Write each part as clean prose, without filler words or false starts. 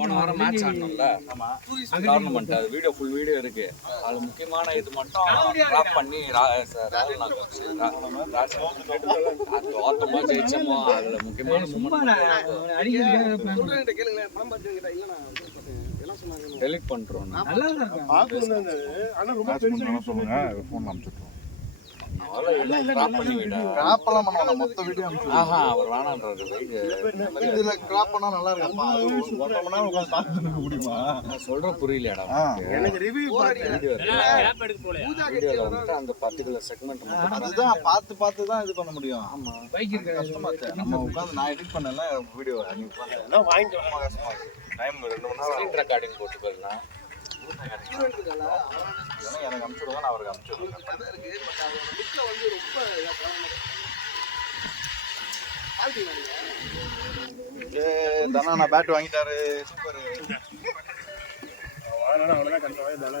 போன வாரம் match ஆடணும்ல tournament அது வீடியோ ஃபுல் வீடியோ இருக்கு. அது முக்கியமான இது மட்டும் ட்ராப் பண்ணி அது ஓத்தமா ஜெயிச்சோமோ அதுல முக்கியமான டெலிட் பண்றோம். சொல்ற புரியலடா அந்த பர்டிகுலர் செக்மெண்ட் அதுதான் பார்த்து தான் இது பண்ண முடியும். ஆமா பைக் இருக்கு கஷ்டமாச்சு. நம்ம உட்கார்ந்து நான் எடிட் பண்ணல வீடியோ நீ உட்கார்ந்து வாங்கிட்டு ரொம்ப கஷ்டமா இருக்கு. டைம் 2 மணி நேரம் ஸ்கிரீன் ரெக்கார்டிங் போட்டுக்கலாம். எனக்கு அனுப்பிச்சுடுங்க, நான் அவருக்கு அனுப்பிச்சுடுறேன். தனா நான் பேட் வாங்கிட்டாரு. சூப்பர். அவ்வளோதான் கண்டிப்பாக தனா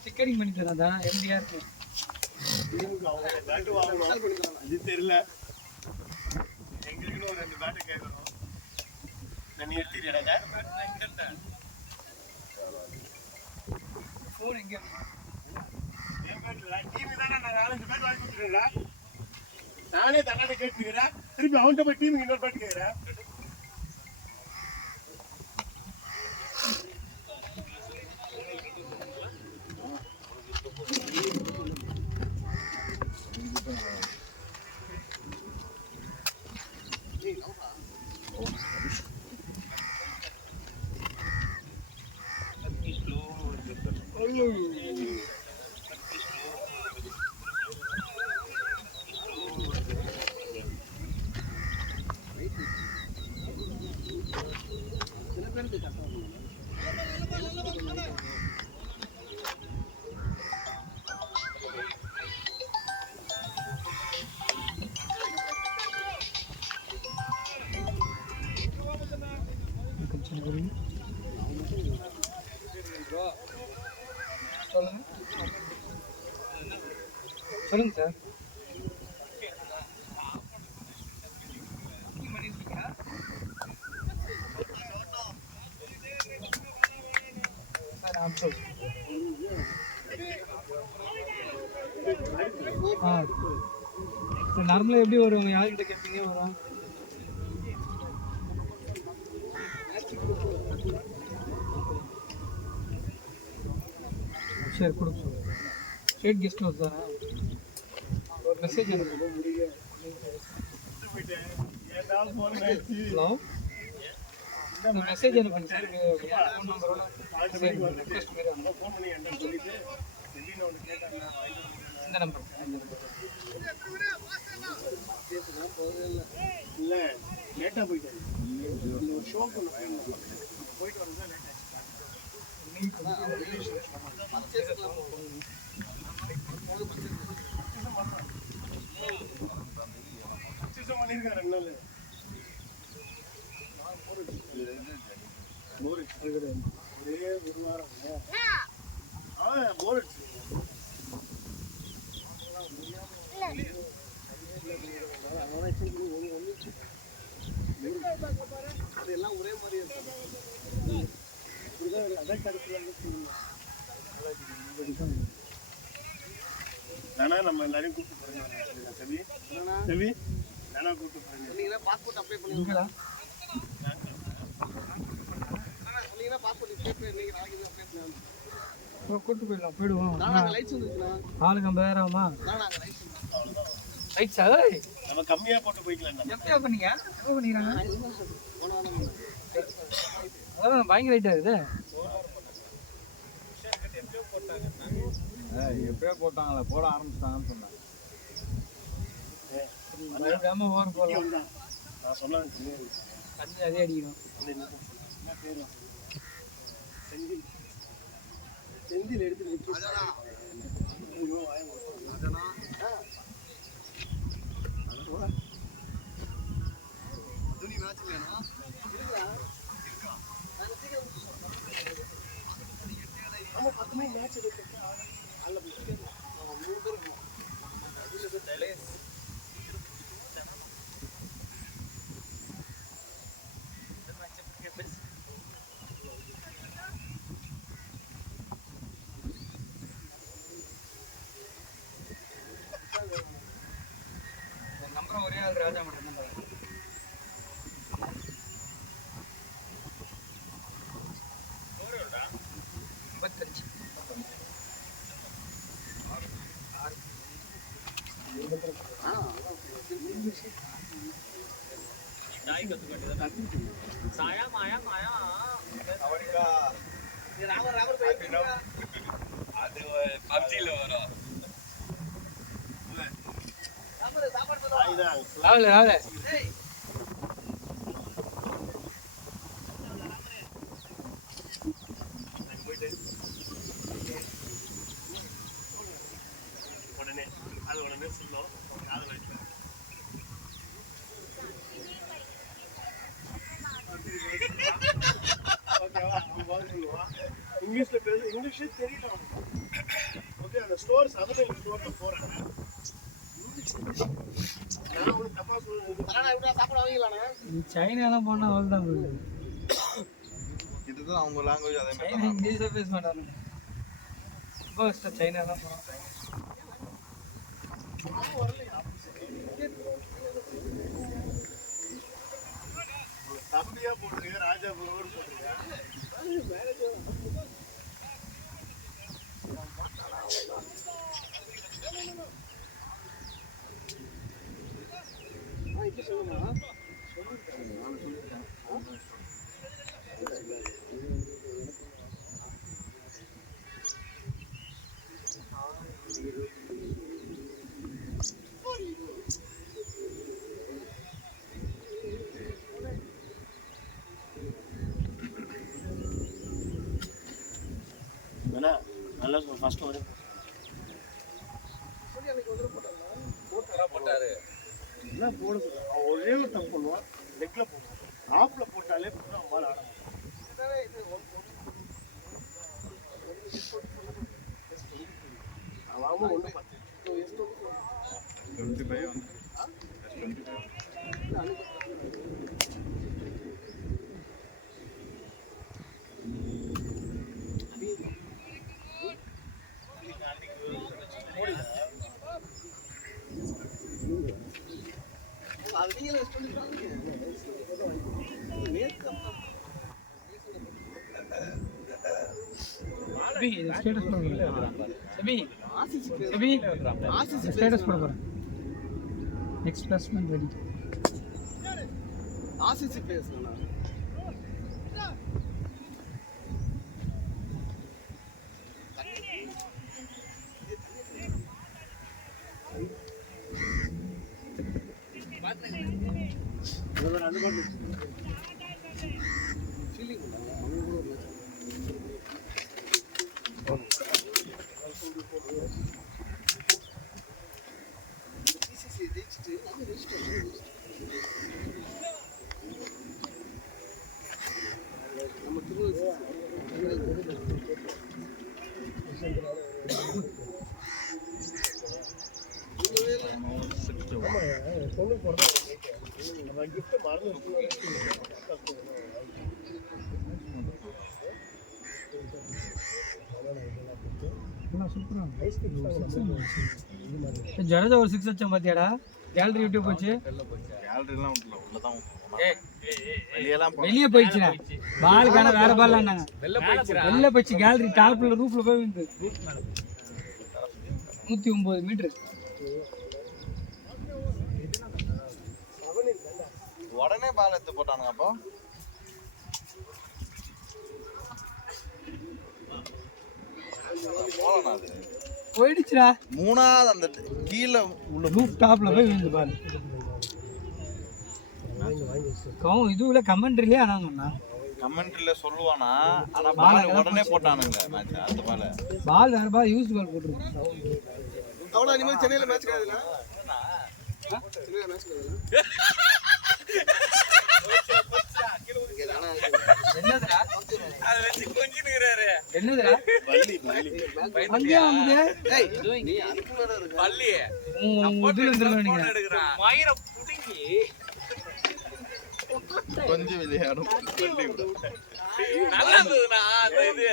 ஸ்டிக்கரிங் பண்ணி தரதான் எம்டியா இருக்கு. அது தெரியல. எங்களுக்குன்னு ஒரு 2 பேட்டு கேட்கணும். நீ எடுத்துறியாடா? ஃபோன் எங்க டீம் தானே நான் 4 பேட் வாங்கி கொடுத்துறேன்டா. நானே தன்னாட்ட கேட்டுக்கிறேன். திருப்பி அவன்கிட்ட போய் டீமுக்கு இன்னொரு பேட் கேட்குறேன். சொல்லுங்க சார். நார்மலாக எப்படி வருவாங்க? யார்கிட்ட கேட்பீங்க? வரும் சரி கொடுக்க சொல்லுங்கள். ஸ்டேட் கெஸ்ட் ஹவுஸ் தானே? ஒரு மெசேஜ் அனுப்பு. ஹலோ மெசேஜ் அனுப்புங்க சார். ஃபோன் நம்பரோட ரிக்வெஸ்ட் மாரி இந்த நம்பர் இல்லை லேட்டாக போயிட்டேன். ஒரு ஷோக்கு போயிட்டு வரதான் லேட் ஆச்சு. பண்ணிருக்காரு 2 நாள். ஒரே 1 வாரம் போர் அடிச்சு. அதெல்லாம் ஒரே மாதிரி தானே நம்ம எல்லாரையும் கூப்பிட்டு போறேன். செவி செவி நானா கூப்பிட்டு போறேன். நீங்க பாஸ்போர்ட் அப்ளை பண்ணுவீங்களா? நீங்க பாஸ்போர்ட் அப்ளை நீங்க நாளைக்கு அப்ளை பண்ணுங்க. கூப்பிட்டு போயிடலாம். போயிடுவோம். நாங்க லைட்ஸ் வந்துருக்கா? ஆளுக்கு 50,000 ஆகுமா? நாங்க லைட்ஸ் ரைட்ஸா? நம்ம கம்மியா போட்டு போய்க்கலாம். எப்படியா பண்ணீங்க? எப்போ பண்ணிக்கிறாங்க? அதான் பயங்கர ரைட்டாக இருக்குது. எப்படியோ போட்டாங்களே, போட ஆரம்பிச்சிட்டாங்கன்னு சொன்னேன். ஓவர் போடலாம். நான் சொன்னேன் அதே அடிக்கணும். செந்தில் செந்தில் எடுத்து துணி மேட்ச் வேணும். நம்பர் ஒரே ஆள் ராஜா மட்டும் தான். அது பப்ஜில வரும். ராவல ராவல இங்கிலீஷ்ல பேச இங்கிலீஷே தெரியல. ஓகே அந்த ஸ்டோர்ஸ் அதே ஸ்டோர்ல போறேன். நான் ஒரு தப்பா சொல்றேன். பரவாயில்லை இப்படி சாப்பிட வாங்கிடலாம்னா. சைனாலாம் போனா அவ்வளவுதான் bro. இதுதான் அவங்க லாங்குவேஜ் அதே மாதிரி சைனா இங்கிலீஷ்ல பேச மாட்டாங்க. ஃபர்ஸ்ட் சைனாலாம் போனா தம்பியா போடுறீங்க ராஜா போடுறது போடுறீங்க. இப்ப சொல்லுமா நல்லா ஃபர்ஸ்ட் ஒரே போட்டாரு. என்ன போட சொல்ல ஒரே ஒரு தப்பு பண்ணுவான். லெக்ல போடுவான். ஆப்ல போட்டாலே போட்டு அம்மாள் ஆட அவன் ஒன்று 25 வந்து சபி ஸ்டேட்டஸ் போட போறேன். சபி சபி ஸ்டேட்டஸ் போட போறேன். எக்ஸ்பிரஸ்மென்ட் ரெடி. ஆசிசி பேசலாம். ஜடேஜா ஒரு 6 அடிச்சான் பாத்தியாடா? கேலரி விட்டு போச்சு. கேலரிலாம் உள்ளதான் வெளியே போயிடுச்சுடா. பால் காண வேற பால் ஆனாங்க. வெளில போயிடுச்சு. கேலரி டாப்ல ரூஃப்ல போய் விழுந்து 109 மீட்டர். உடனே பால் எடுத்து போட்டானுங்க. அப்போ போலனா அது போயிடுச்சுடா. மூணாவது அந்த கீழே உள்ள ரூஃப் டாப்ல போய் விழுந்து பால். இதுல கமெண்ட்ரிலே ஆனாங்கண்ணா. கமெண்ட்ரியில சொல்லுவானா, ஆனா பால் உடனே போட்டானுங்க மேட்ச். அந்த பால் வேற பால் யூஸ் பால் போட்டுருக்கு. அவ்வளோ இனிமேல் சென்னையில் மேட்ச் கிடையாதுண்ணா. சென்னையில் மேட்ச் கிடையாது. என்னதுடா? அதை வச்சு கொஞ்சினுக்கிறாரு. என்னதுடா பள்ளி பள்ளி அங்கேயே வந்து பள்ளி இதுல வந்துருவேன் நீங்க எடுக்கிறான் மயிரை புடுங்கி கொஞ்சம் விளையாடும் பள்ளி கூட. நல்லா இருந்ததுண்ணா அந்த இது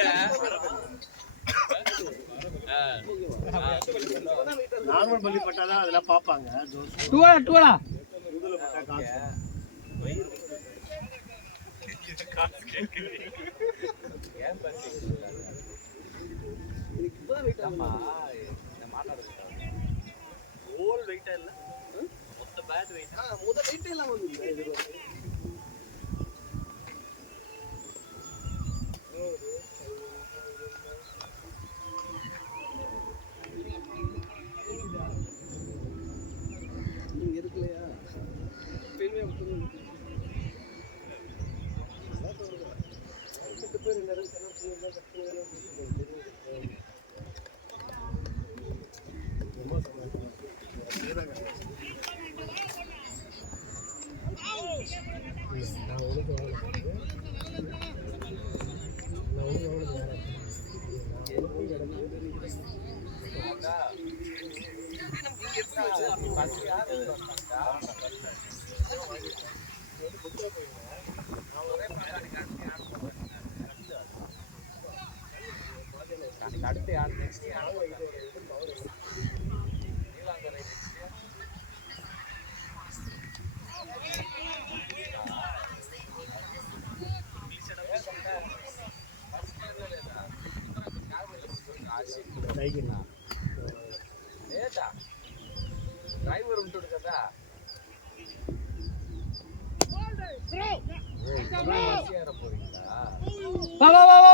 நார்மல் பள்ளி பட்டாதான் அதெல்லாம் பார்ப்பாங்க. டூவா இதுல பட்டா காசு. ஓல் வெயிட்டா இல்ல மொத்த பேட் வெயிட் முத வெயிட் எல்லாம் வந்து அடுத்து யார் நெக்ஸ்ட் డ్రైవర్ ఉంటాడు కదా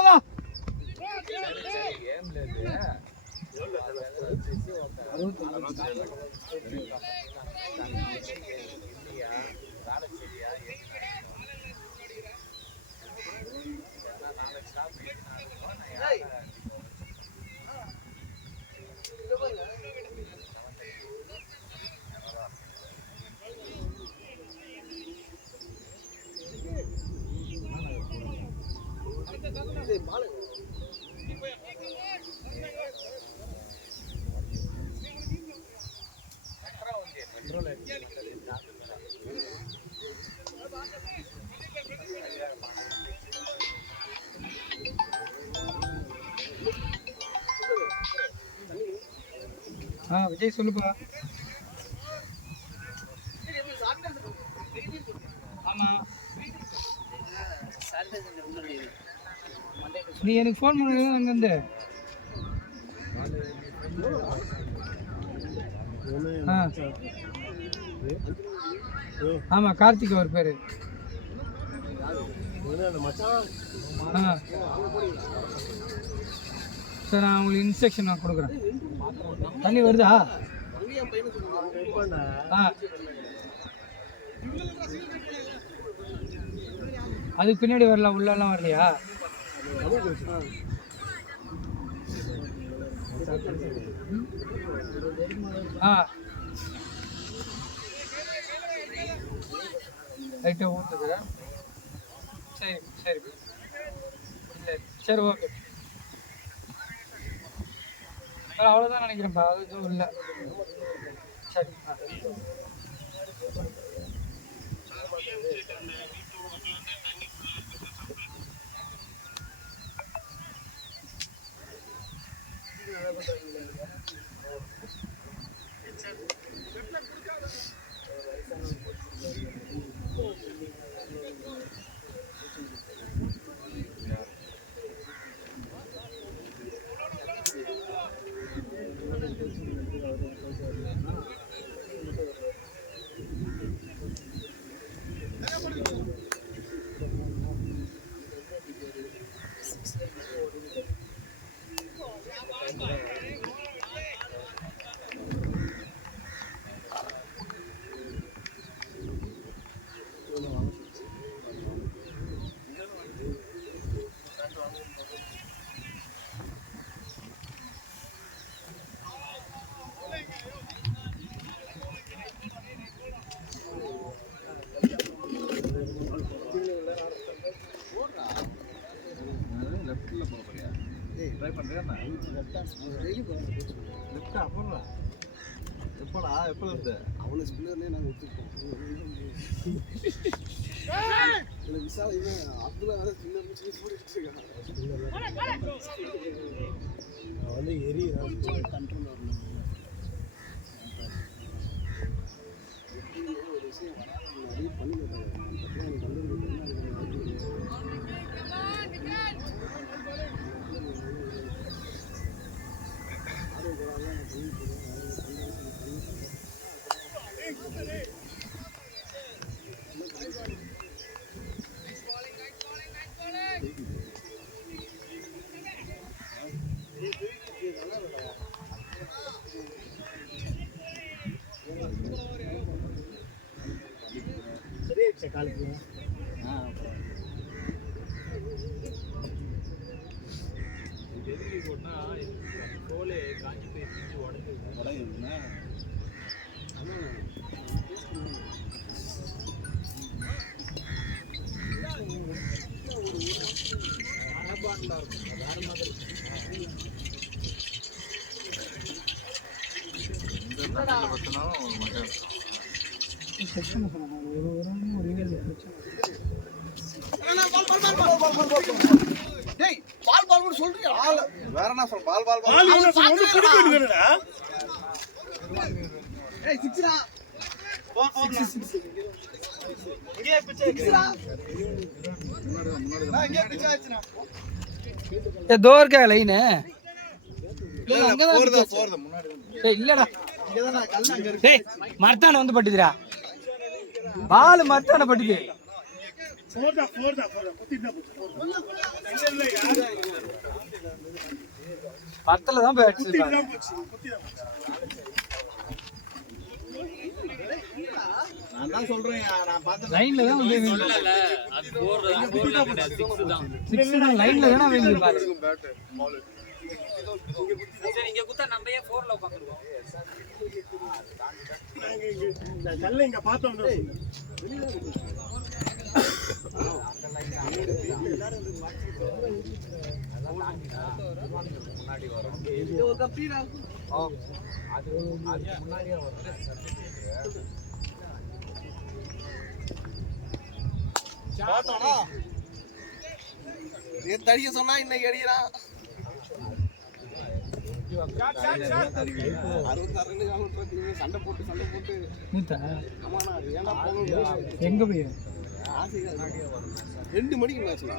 వా ఏం లేదు விஜய் சொல்லுப்பா. ஆமா நீ எனக்கு ஃபோன் பண்ணுறது அங்கேருந்து. ஆமா கார்த்திக் அவர் பேரு. சரி நான் உங்களுக்கு இன்ஸ்ட்ரக்ஷன் நான் கொடுக்குறேன். தண்ணி வருதா? அதுக்கு பின்னாடி வரல, உள்ளெல்லாம் வரலையா? லைட்டாக ஊற்றுக்குதா? சரி சரி இல்லை சரி ஓகே. அவ்வளோதான் நினைக்கிறேன்ப்பா, அது எதுவும் இல்லை. சரி லெஃப்ட்ல போக போறியா? ட்ரை பண்றியா என்ன? லெஃப்ட் அப்பறா. எப்படா எப்பல இருந்து? அவன ஸ்பின்னர்லயே நாங்க ஒத்துப்போம். இல்ல விசால இவன் அப்துல்லா வேற ஸ்பின்னர்ல சொல்லி போட்டுட்டு இருக்கான். வந்து எரி கண்ட்ரோல் வரணும். ஒரு விஷயம் வராது நிறைய பண்ணிட்டாங்க. எனக்கு கண்ட்ரோல் சரியாயிடுச்சா காலுக்கு? எதுக்கு போட்டா தோலே காஞ்சி போய் பிஞ்சு உடஞ்சிருக்குன்னா அனபாண்டா இருக்கும் வேற மாதிரி டேய் பால் பால் சொல்றியா? வேற என்ன சொல்ற? பால் பால் பால். பால் என்ன சொல்ற? ஒன்னு பிடிக்க வேண்டியதுடா. ஏய் சிக்ஸ்டா. 4 இங்கே பிச்சை சிக்ஸ்டா. நான் இங்கே பிச்சை ஆச்சுனா. ஏ தோர் கே லைன் இல்ல அங்க தான் போறது முன்னாடி. ஏய் இல்லடா இங்க தான் நான் கல்ல அங்க இருக்கு. டேய் மர்தான வந்து பட்டுதுடா பால் மர்தான பட்டுது. போடா குத்திட்டா போச்சு. எங்க இல்ல யார் பத்தல தான் போய் அடிச்சு குத்திட்டா போச்சு. நான் தான் சொல்றேன் நான் பார்த்தேன் லைன்ல தான் வந்து சொல்லல அது போர்ல கிடையாது 6 தான் 6 தான் லைன்ல தான வந்து பாரு. சரி இங்க குத்தா நம்ம ஏன் 4ல உட்கார்ந்திருக்கோம் நாங்க இந்த கல்ல இங்க பார்த்தோம். முன்னாடி வரும். இது ஒரு கம்பீரா. அது முன்னாடியே வந்து சர்டிபிகேட் பார்த்தோம்னா நீ தடிக்க சொன்னா இன்னைக்கு அடிக்கிறான். 66 கால் சண்டை போட்டு மூத்தா ஆமாண்ணா ஏன்னா போக எங்க போய் 2 மணிக்கு மேட்ச்னா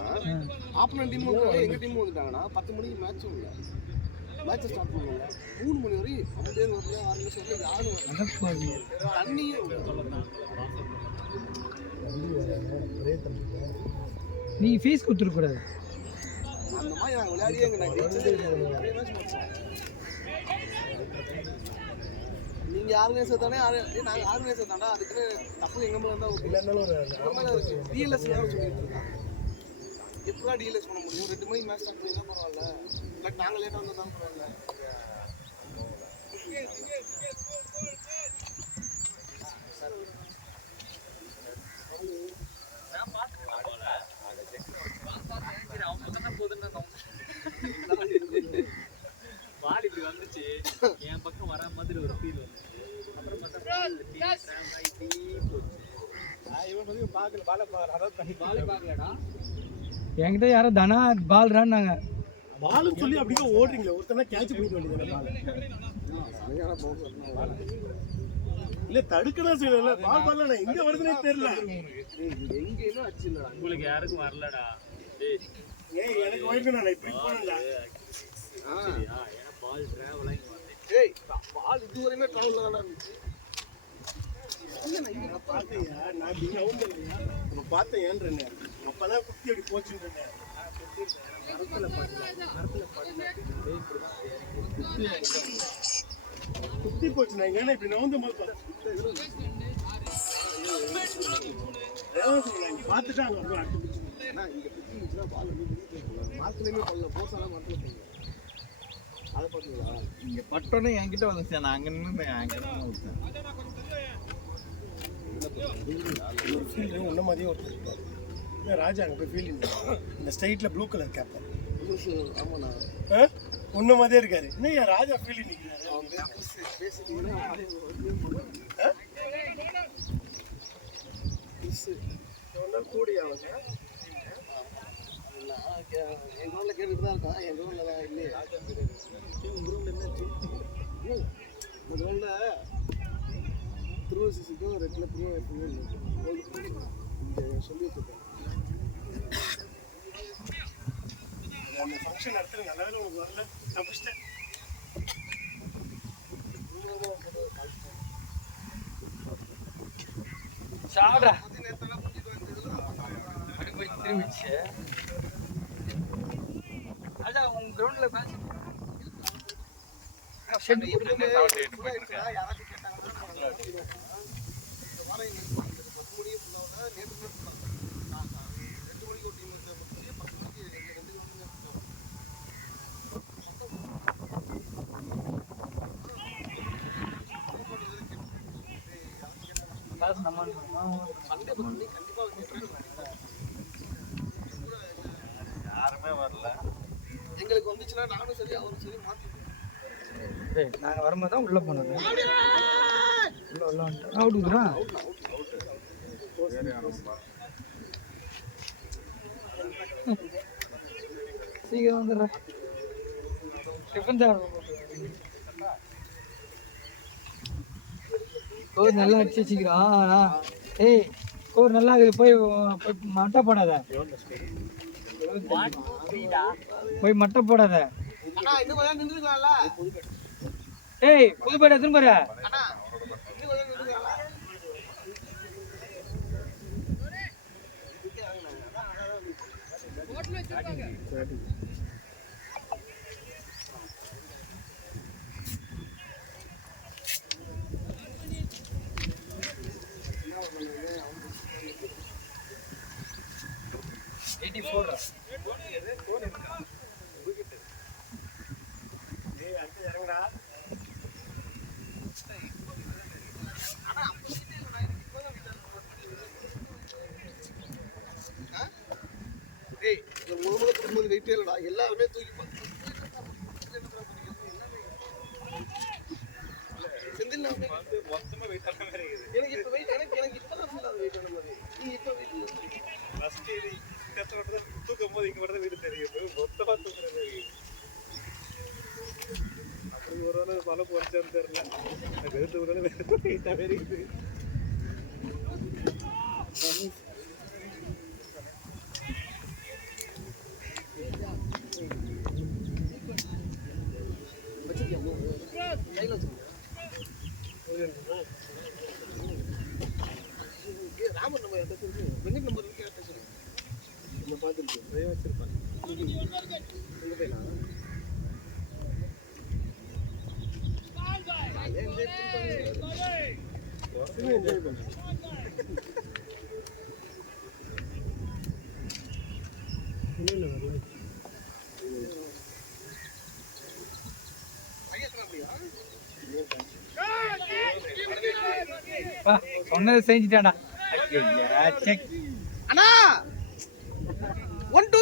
ஆப்போனன்ட் டீம் வந்து எங்க டீம் வந்துட்டாங்கன்னா 10 மணிக்கு மேட்சும் இல்லை. மேட்ச் ஸ்டார்ட் பண்ணுவாங்க 3 மணி வரை அப்படியே வரல 6 நிமிஷம் வரல யாரும் தண்ணியும் நீ ஃபீஸ் கொடுத்துட கூடாது. அந்த மாதிரி நான் விளையாடியே நான் ஜெயிச்சதே நிறைய மேட்ச் முடிச்சேன். நீங்க ஆர்கனைசர் தானே நாங்க ஆர்கனைசர் தானே அதுக்கு தப்பு எங்க மேல இருந்தா டிஎல்எஸ் சொல்லிட்டு இருக்காங்க. எப்படா டிஎல்எஸ் பண்ண முடியும்? 2 மணிக்கு மேட்ச் ஸ்டார்ட் பண்ணா பரவாயில்ல. பட் நாங்க லேட்டா வந்தா பரவாயில்ல. நான் பாத்துட்டேன் போல அவங்க பக்கம் போதுன்னு பால் இப்படி வந்துச்சு என் பக்கம் வர மாதிரி ஒரு ஃபீல் வந்துச்சு. அப்புறம் பார்த்தா என்கிட்ட யாரோ தனா பால் ரான்னாங்க. பால்னு சொல்லி அப்படியே ஓடுறீங்க. ஒருத்தனா கேட்ச் பண்ணிக்க வேண்டியது பால். இல்ல தடுக்கதான் செய்யல. பால் பால்ல எங்க வருதுன்னே தெரியல. எங்க என்ன அச்சு இல்ல. உங்களுக்கு யாருக்கும் வரலடா. ஏய் எனக்கு வயிறு நான் இப்படி போறேன்டா. ஏன்னா பால் டிராவலிங் வந்து ஏய் பால் இதுவரையுமே டிராவல் தான இருந்துச்சு. நான் பார்த்தேயா நான் நீங்க அவுண்டலையா நான் பார்த்தேன் ஏன்றேனே அப்பதான் குத்தி அப்படி போச்சுன்றேனே குத்தி போச்சு நான் ஏன்னா இப்படி நவுந்த போது பார்த்துட்டாங்க அடுத்து இங்க குத்தி பால் மாத்துலயுமே பல்ல போசாலாம் மாத்துல அதை பார்த்தீங்களா இங்க பட்டோன்னே என்கிட்ட வந்துச்சு. நான் அங்க நின்று ஒன்ன மாதிரியே ஒருத்தர் ராஜா அங்கே போய் ஃபீல்டிங் இந்த ஸ்ட்ரைட்ல ப்ளூ கலர் கேப் ஆமாண்ணா உன்ன மாதிரியே இருக்காரு இன்னும் ராஜா ஃபீலி நிற்கிறாரு பேசிட்டீங்கன்னா கூடிய அவங்க என் குரல்ல கேட்டுட்டு தான் இருக்கான் என் குரல்ல தான் இல்லையே இந்த குரல்ல திருவசிக்கும் ரெட்டில் திருவ இங்கே சொல்லி வச்சுருக்கேன் அந்த ஃபங்க்ஷன் நடத்துறது நல்லாவே உங்களுக்கு வரல தப்பிச்சிட்டேன் சாப்பிட்றா போய் திரும்பிச்சு அதான் உங்க கிரவுண்ட்ல மேட்ச் ஷெட் யாராச்சும் கேட்டாங்கன்னா வாரம் எங்களுக்கு 10 மணிக்கு ஃபுல்லாக நேற்று 2 மணிக்கு ஒரு டீம் வச்சு 10 மணிக்கு எங்கள் 2 காசு நம்ம சண்டே 10 மணிக்கு கண்டிப்பாக யாருமே வரல. எங்களுக்கு வந்துச்சுன்னா நானும் சரி அவரும் சரி மாற்றி நாங்கள் வரும்போது தான் உள்ளே போனோம் உள்ள வந்துட்டோம் அவுட் விடுறான் சீக்கிரம் வந்துடுறேன் டிஃபன் சாப்பிட கோர் நல்லா அடிச்சு வச்சுக்கிறோம் ஏய் கோர் நல்லா இருக்குது போய் மட்டை போடாத போய் மட்டை போடாத அண்ணா இன்னும் கொஞ்சம் நின்றுக்கலாம்ல ஏய் புதுப்பேட்டை எத்தனை போற அண்ணா இன்னும் கொஞ்சம் நின்றுக்கலாம்ல இறங்கடா ஏய் இந்த முழுமுறை குடும்பம் வெயிட்டே இல்லடா எல்லாருமே தூக்கி செந்தில் மொத்தமா வெயிட் ஆன மாதிரி இருக்குது எனக்கு இப்ப வெயிட் எனக்கு இப்பதான் ஃபுல்லாக வெயிட் ஆன மாதிரி நீ இப்ப வெயிட் ஃபர்ஸ்ட் இது கஷ்டப்பட்டு தூக்கும் போது இங்க மட்டும் வீடு தெரியுது மொத்தமா தூக்குறது அப்படி ஒரு வேளை மழை குறைச்சான்னு தெரியல வெறுத்து ஒரு வேளை வெயிட்டாக இருக்குது கையில் வச்சுக்கோங்க ராமன் நம்ம வெங்கட் நம்பர் நம்ம பார்த்துருக்கோம் வச்சிருப்பாங்க எங்கே போயிடலாம் என்ஜாய் பண்ணுறேன் இல்லை வரல சொன்னது செஞ்சுட்டாடா அண்ணா 1 2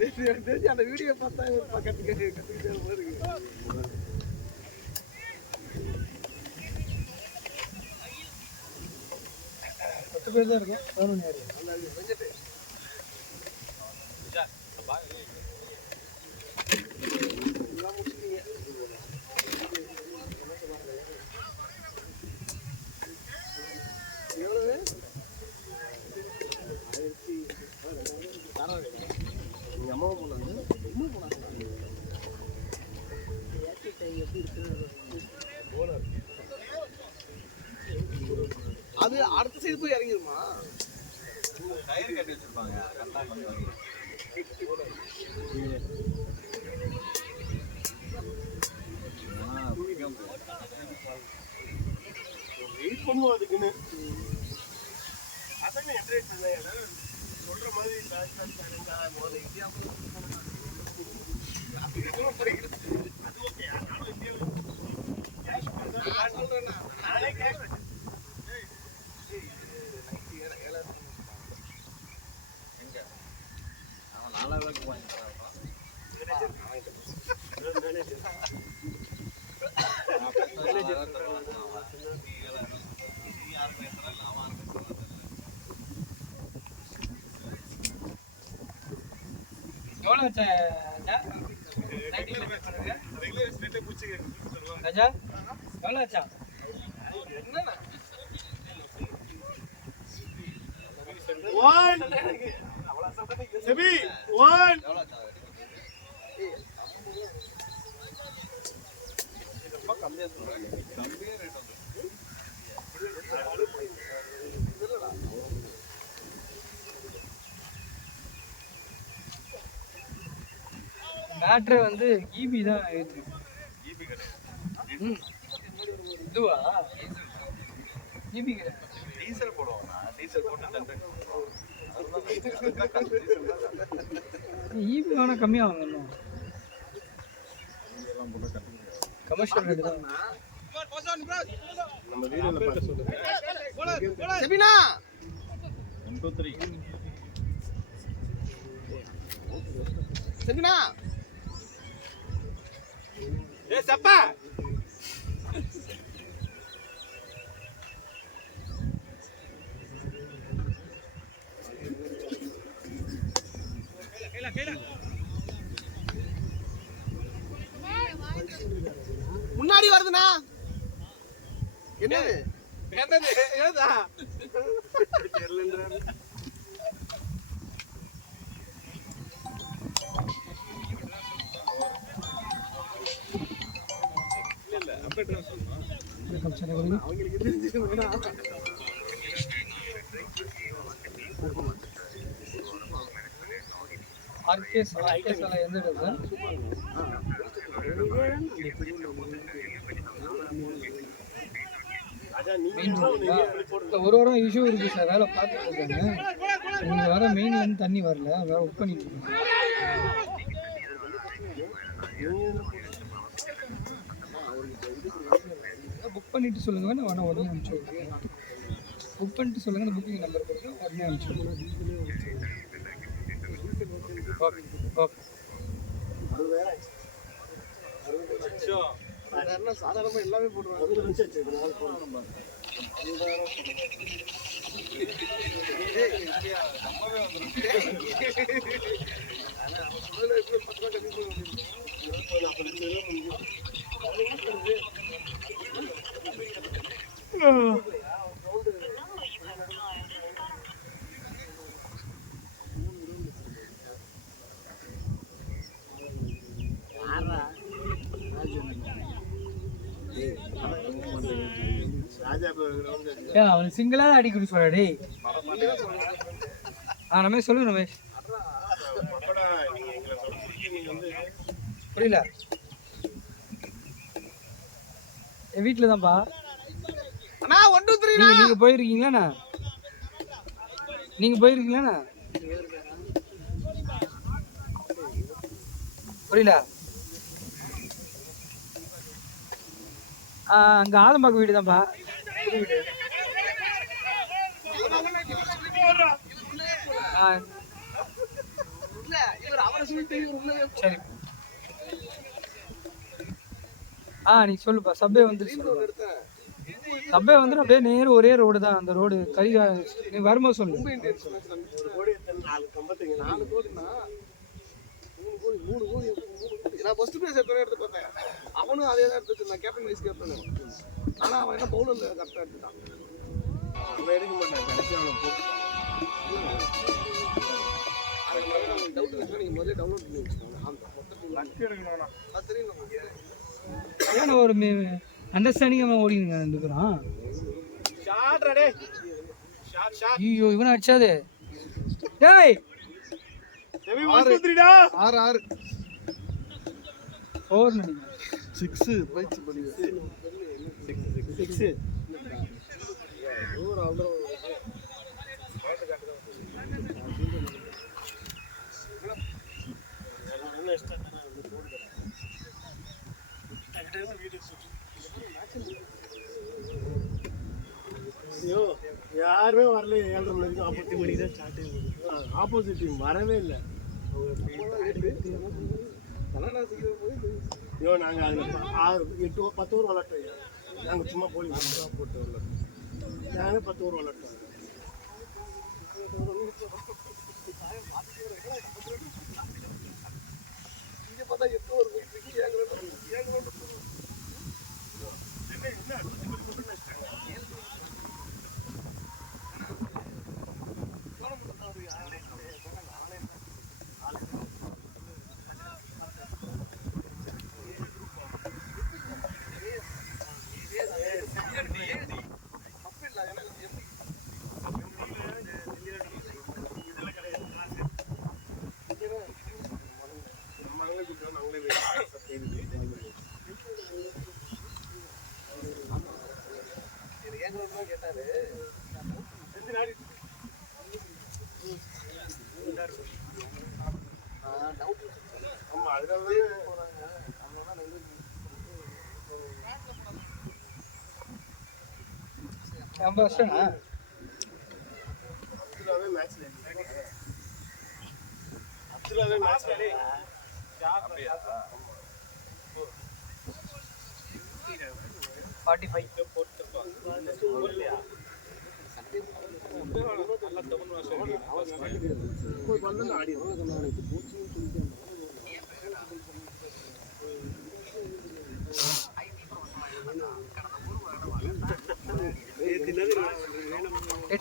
3 அந்த வீடியோ பார்த்தா கத்துக்கிட்டே போகுது 10 பேர் தான் இருக்கும் 11 யாரு வெங்கட் அது அடுத்த சைடு போய் இறங்கிருமா டயர் கட்டி வச்சிருப்பாங்க கரெக்டா பண்ணுவாங்க வெயிட் பண்ணுவோம் அதுக்குன்னு அதான் என்ட்ரேட் பண்ணேன் சொல்ற மாதிரி அது ஓகே நானும் இந்தியாவில் கேஷ் சொல்றேன் நானே கேஷ் 4000 வாங்கி தரான். எவ்வளோ வச்சா ராஜா எவ்வளோ வச்சா செபி 1 கம்மியா ரேட் வந்து பேட்டரி வந்து ஈபி தான் ஏற்று ஈபி கிடையாது. இதுவா ஈபி கிடையாது டீசல் போடுவாங்க. டீசல் போட்டு ஜெனரேட் பண்ணுவாங்க. ஈபி வேணால் கம்மியாகும் இன்னும் இதெல்லாம் போட்டு கமர்ஷியல் ரேட்டு தான் நம்ம வீடியோல பார்த்து சொல்லுங்க. செபினா 1 2 3 செபினா ஏய் சப்பா முன்னாடி வருதுண்ணா. என்னது என்னது ஏதா தெரியலன்றாரு. இல்ல அப்டேட் சொல்லணும். அவங்களுக்கு தெரிஞ்சுக்கணும்னா ஆர்கேஸ் எந்த இடம் சார் ஒரு வாரம் இஷ்யூ இருக்கு சார். வேலை பார்த்துட்டு இருக்காங்க. இங்கே வர மெயின்லேருந்து தண்ணி வரல. வேற புக் பண்ணிட்டு இருக்கோம். புக் பண்ணிட்டு சொல்லுங்க. வேணா வேணா உடனே அனுப்பிச்சு விடுறேன். புக் பண்ணிட்டு சொல்லுங்க. அந்த புக்கிங் நம்பர் கொடுத்து உடனே அனுப்பிச்சு விடுறேன். ஓகே ஓகே சாதாரணமா எல்லாமே போடுவாங்க. அவன் சிங்கிளா அடி குடி சொல்ற டேய். ரமேஷ் சொல்லு ரமேஷ். புரியல. என் வீட்டில் தான்ப்பா. அண்ணா 1 2 3 நீங்க போயிருக்கீங்களாண்ணா? நீங்க போயிருக்கீங்களாண்ணா? புரியல. அங்கே ஆதம்பாக்கு வீடு தான்ப்பா. வீடு சரி. நீ சொல்லுப்பா. சப்பே வந்துருச்சு. சப்பே வந்துடும். அப்படியே நேரம் ஒரே ரோடு தான். அந்த ரோடு கரிகா நீ வரும்போது சொல்லு. 4 கோடினா 3 கோடி. நான் ஃபர்ஸ்ட் பிளேஸ் எடுத்து பார்த்தேன். அவனும் அதே தான் எடுத்து வச்சிருந்தான். Captain vice captain. ஆனால் அவன் என்ன பவுலர்ல கரெக்டாக எடுத்துட்டான். அவன் எடுக்க மாட்டான். கடைசி அவனை போட்டு டவுட் இருந்துச்சுன்னா நீங்கள் முதல்ல டவுன்லோட் பண்ணி வச்சுக்கோங்க. அந்த லக்கு எடுக்கணும்னா அது தெரியும் நமக்கு. ஏன்னா ஒரு அண்டர்ஸ்டாண்டிங்காக ஓடிங்க ரெண்டு பேரும். Shot ready. Shot shot. ஐயோ இவனை அடிச்சாது. டேய் செவி 1 2 3 டா. 6 4 நினைக்கிறேன். 6 போயிச்சு பண்ணி 6 ஒரு ஆல்ரோ பாயிண்ட் காட்டுதான். என்ன ஸ்டார்ட் பண்ணா வந்து போடுறேன். டக்கு வீடியோ ஷூட். ஐயோ யாருமே வரல. 7:30 மணிக்கு ஆப்போசிட் மணிக்கு தான் ஸ்டார்ட் ஆகுது. ஆப்போசிட் டீம் வரவே இல்லை. ஐயோ நாங்கள் அதில் 6 8 10 ஊர் விளாட்டோம். நாங்கள் சும்மா போய் போட்டு விளாட்டோம். நாங்கள் 10 ஊர் விளாட்டோம். இங்கே பார்த்தா 8 ஓவர் போயிட்டு இருக்கு. கேட்டாரு ஆமாம் அதனால மேட்ச் 45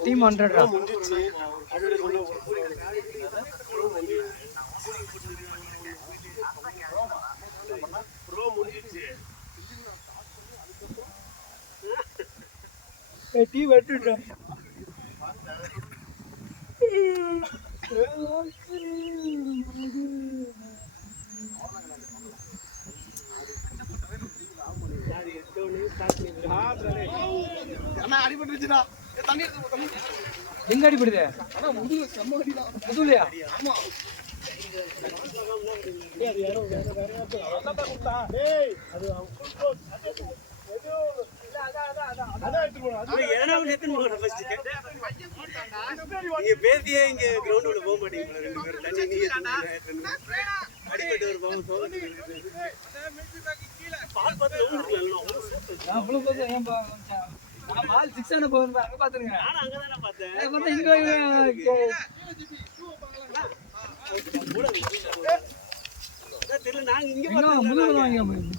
டீம் 100 முடிஞ்சிச்சு. ப்ரோ முடிஞ்சிச்சு. டீம் வெட்டுடா அண்ணா அடிபட்டுருச்சுடா. தண்ணி எடுத்து தண்ணி எங்க அடிபடுது? ஆனா முதுகுல செம்ம அடிடா. முதுகுலையா? ஆமா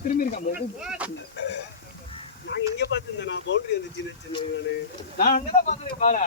திரும்பி இருக்கான். நாங்க இங்க பாத்துருந்தேன். நான் பவுண்டரி வந்துச்சு நான் அங்கதான் பாத்துருக்கேன் பால.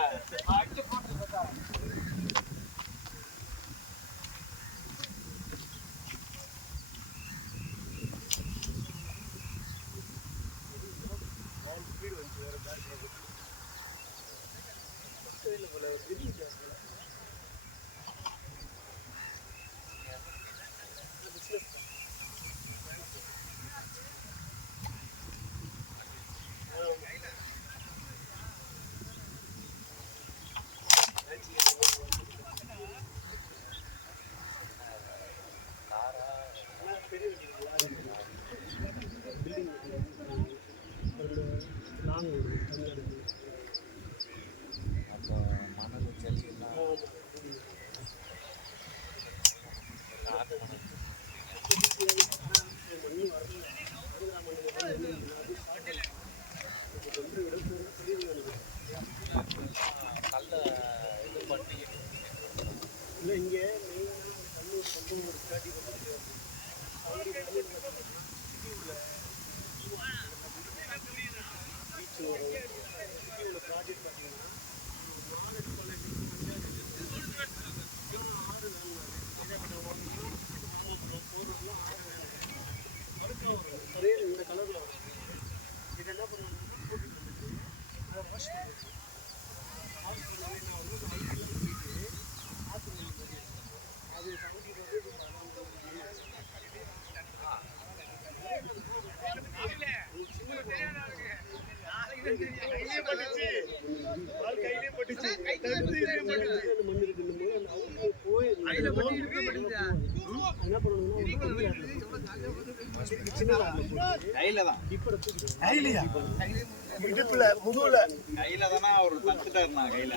இடுப்புல முதுகுல கையில தானே அவர் தட்டுட்டாரு. நான் கையில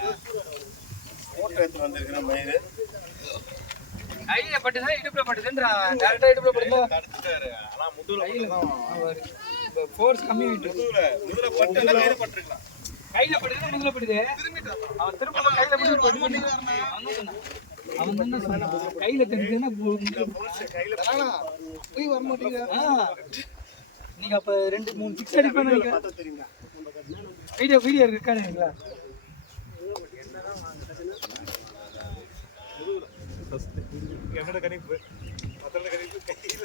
போட்டோ எடுத்து வந்திருக்கிறேன் மயிறு. கையில பட்டுதான் இடுப்புல பட்டுதுன்றா டேரக்டா இடுப்புல பட்டுதா தடுத்துட்டாரு. ஆனா முதுகுல ஃபோர்ஸ் கம்மி ஆயிட்டு முதுகுல பட்டுனா கையில பட்டிருக்கலாம். கையில பட்டுது முதுகுல பட்டுது அவன் திரும்ப கையில பட்டு அவன் என்ன சொன்னான் கையில தெரிஞ்சதுன்னா போய் வர மாட்டேங்கிற நீங்க அப்ப 2-3 சிக்ஸ் அடிப்பேன் வீடியோ இருக்கானுங்களா என்னோட கணிப்பு மத்தோட கணிப்பு கையில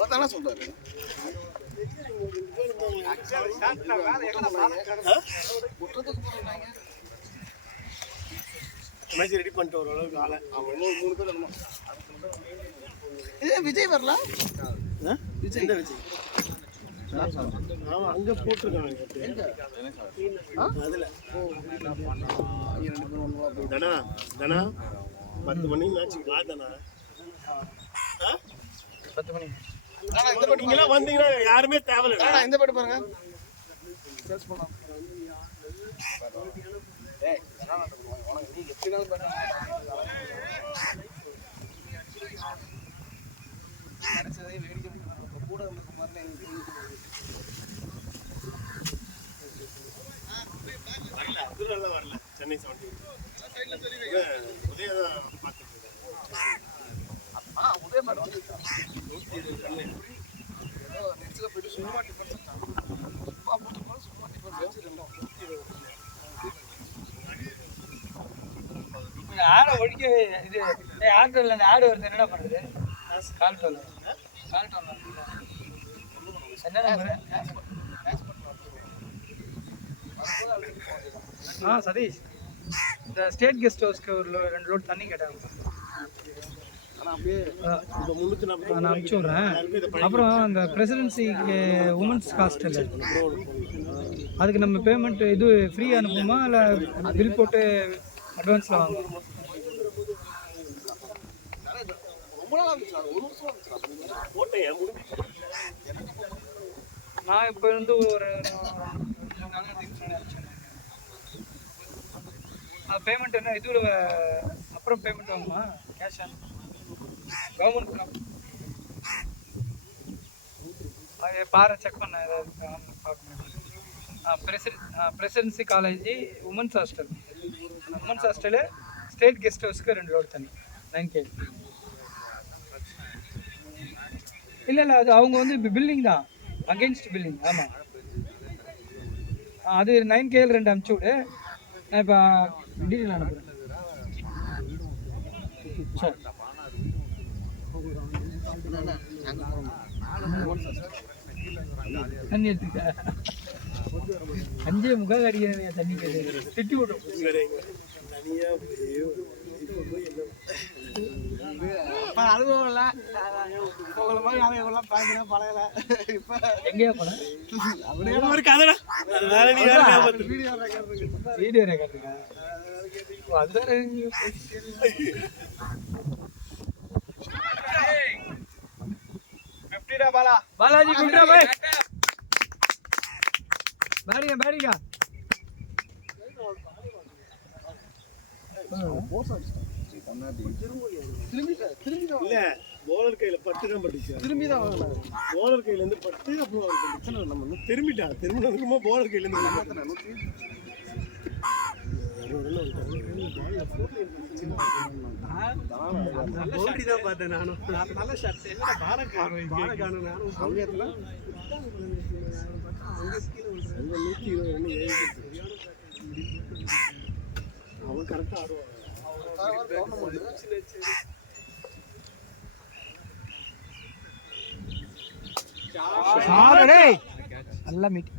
பார்த்தானா சொல்றாரு மேட்ச் ரெடி பண்ணிட்டு ஒரு அளவுக்கு ஆளை அவன் இன்னும் 3 பேர் வரணும். விஜய் வரல விஜய் இந்த விஜய் அவன் அங்க போட்டிருக்கான் அதுல தனா தனா 10 மணி மேட்ச்சுக்கு வா தனா 10 மணி இந்த பாட்டு நீங்களாம் வந்தீங்கன்னா யாருமே தேவையில்லை. இந்த பாட்டு பாருங்க சர்ச் பண்ணலாம் ஏய் உனக்கு நீ எப்படினாலும் பாட்டு நினைச்சதே வேடிக்கை கூட இருந்த மாதிரி வரல அதுல வரல சென்னை 70 உதயதான் பார்த்துட்டு உதய பாட்டு வந்துருக்கா 120 நெட்ல போயிட்டு சும்மா டிஃபரன்ஸ் சும்மா டிஃபரன்ஸ் ஆட ஒழிக்க இது ஆட்டோல அந்த ஆடு வருது என்னடா பண்றது கால் டோல் என்ன நம்பர் சதீஷ் இந்த ஸ்டேட் கெஸ்ட் ஹவுஸ்க்கு ஒரு 2 லோட் தண்ணி கேட்டாங்க இப்போ 340 நான் அனுப்பிச்சி விட்றேன். அப்புறம் அந்த பிரசிடென்சிக்கு உமன்ஸ் ஹாஸ்டல் அதுக்கு நம்ம பேமெண்ட் இது ஃப்ரீ அனுப்புமா இல்லை பில் போட்டு அட்வான்ஸில் வாங்குவோம்? ரொம்ப நாள் இருந்துச்சு ஒரு வருஷம் இருந்துச்சு போட்டேன் நான் இப்போ வந்து ஒரு பேமெண்ட் என்ன இது அப்புறம் பேமெண்ட் வாங்குமா கேஷ் ஆன் கவர்மெண்ட் பாரு செக் பண்ண ஏதாவது பார்க்கணும். Presidency college women's hostel state guest ஹவுஸ்க்கு 2 லோட் தண்ணி 9K. இல்லை அது அவங்க வந்து இப்போ பில்டிங் தான் அகெயின்ஸ்ட் பில்டிங். ஆமாம் அது 9K 2 அனுப்பிச்சி விடு. நான் இப்போ டீட்டெயில் அனுப்புகிறேன். சரி தண்ணி எடுத்துக்க 5.25 அடிக்கிறேன் தண்ணி கேட்டு திட்டி விடும். அனுபவம் இல்லை உங்களை மாதிரி நாளைக்கு பார்க்குறேன் பழகல இப்போ எங்கேயா போனேன் வீடியோ ரெக்கார்டுங்க அது பாலாஜி குண்டா பாய் பேடிங்க இல்ல போலர் கையில பட்டு தான் பட்டுச்சு. திரும்பி தான் வாங்கினாங்க போலர் கையில இருந்து பட்டு அப்புறம் நம்ம திரும்பிட்டான். திரும்பினதுக்குமா போலர் கையில இருந்து தான் பார்த்தேன் நானும். நல்ல ஷர்ட் என்ன பாலக்காரன் நானும் சமயத்துல 120 அவன் கரெக்டா ஆடுவான். நல்லா மீட்.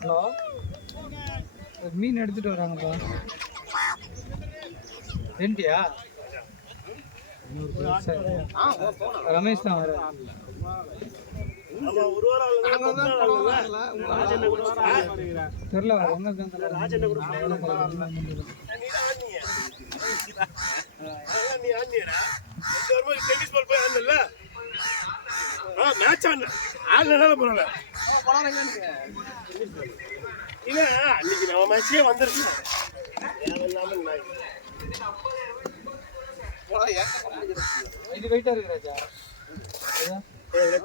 ஹலோ மீன் எடுத்துட்டு வராங்கப்பா. ரெண்டியா ரமேஷ் தான் வர தெரியல அன்னைக்கு நம்ம மேட்சே வந்துருச்சு. இது வெயிட்டா இருக்கு ராஜா.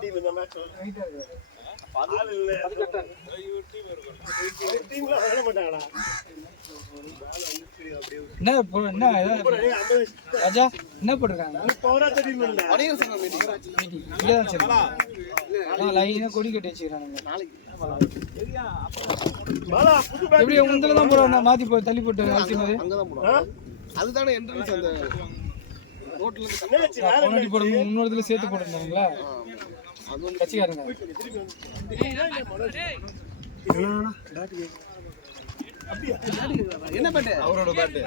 டீம் இந்த மேட்ச் வெயிட்டா இருக்கு. ஆள் இல்ல அது கரெக்டா டீம்ல வர மாட்டாங்கடா. என்ன ராஜா என்ன போட்டுருக்காங்க? பவரா டீம் இல்ல. மீட்டிங் இங்கதான் வச்சிருக்காங்க. லைனா கொடி கட்டி வச்சிருக்காங்க. பாலா புது பேட் எப்படி உங்களை தான் போறாங்க மாத்தி தள்ளி போட்டு அடிச்சது. அங்கதான் போடுவோம். அதுதானே என்ட்ரன்ஸ் அந்த ரோட்ல இருந்து என்னாச்சு வேற முன்னாடி போடுறது இன்னொருத்துல சேர்த்து போட்டுருந்தாங்களா அது வந்து கட்சிக்காரங்க. என்ன பேட்டு அவரோட பேட்டு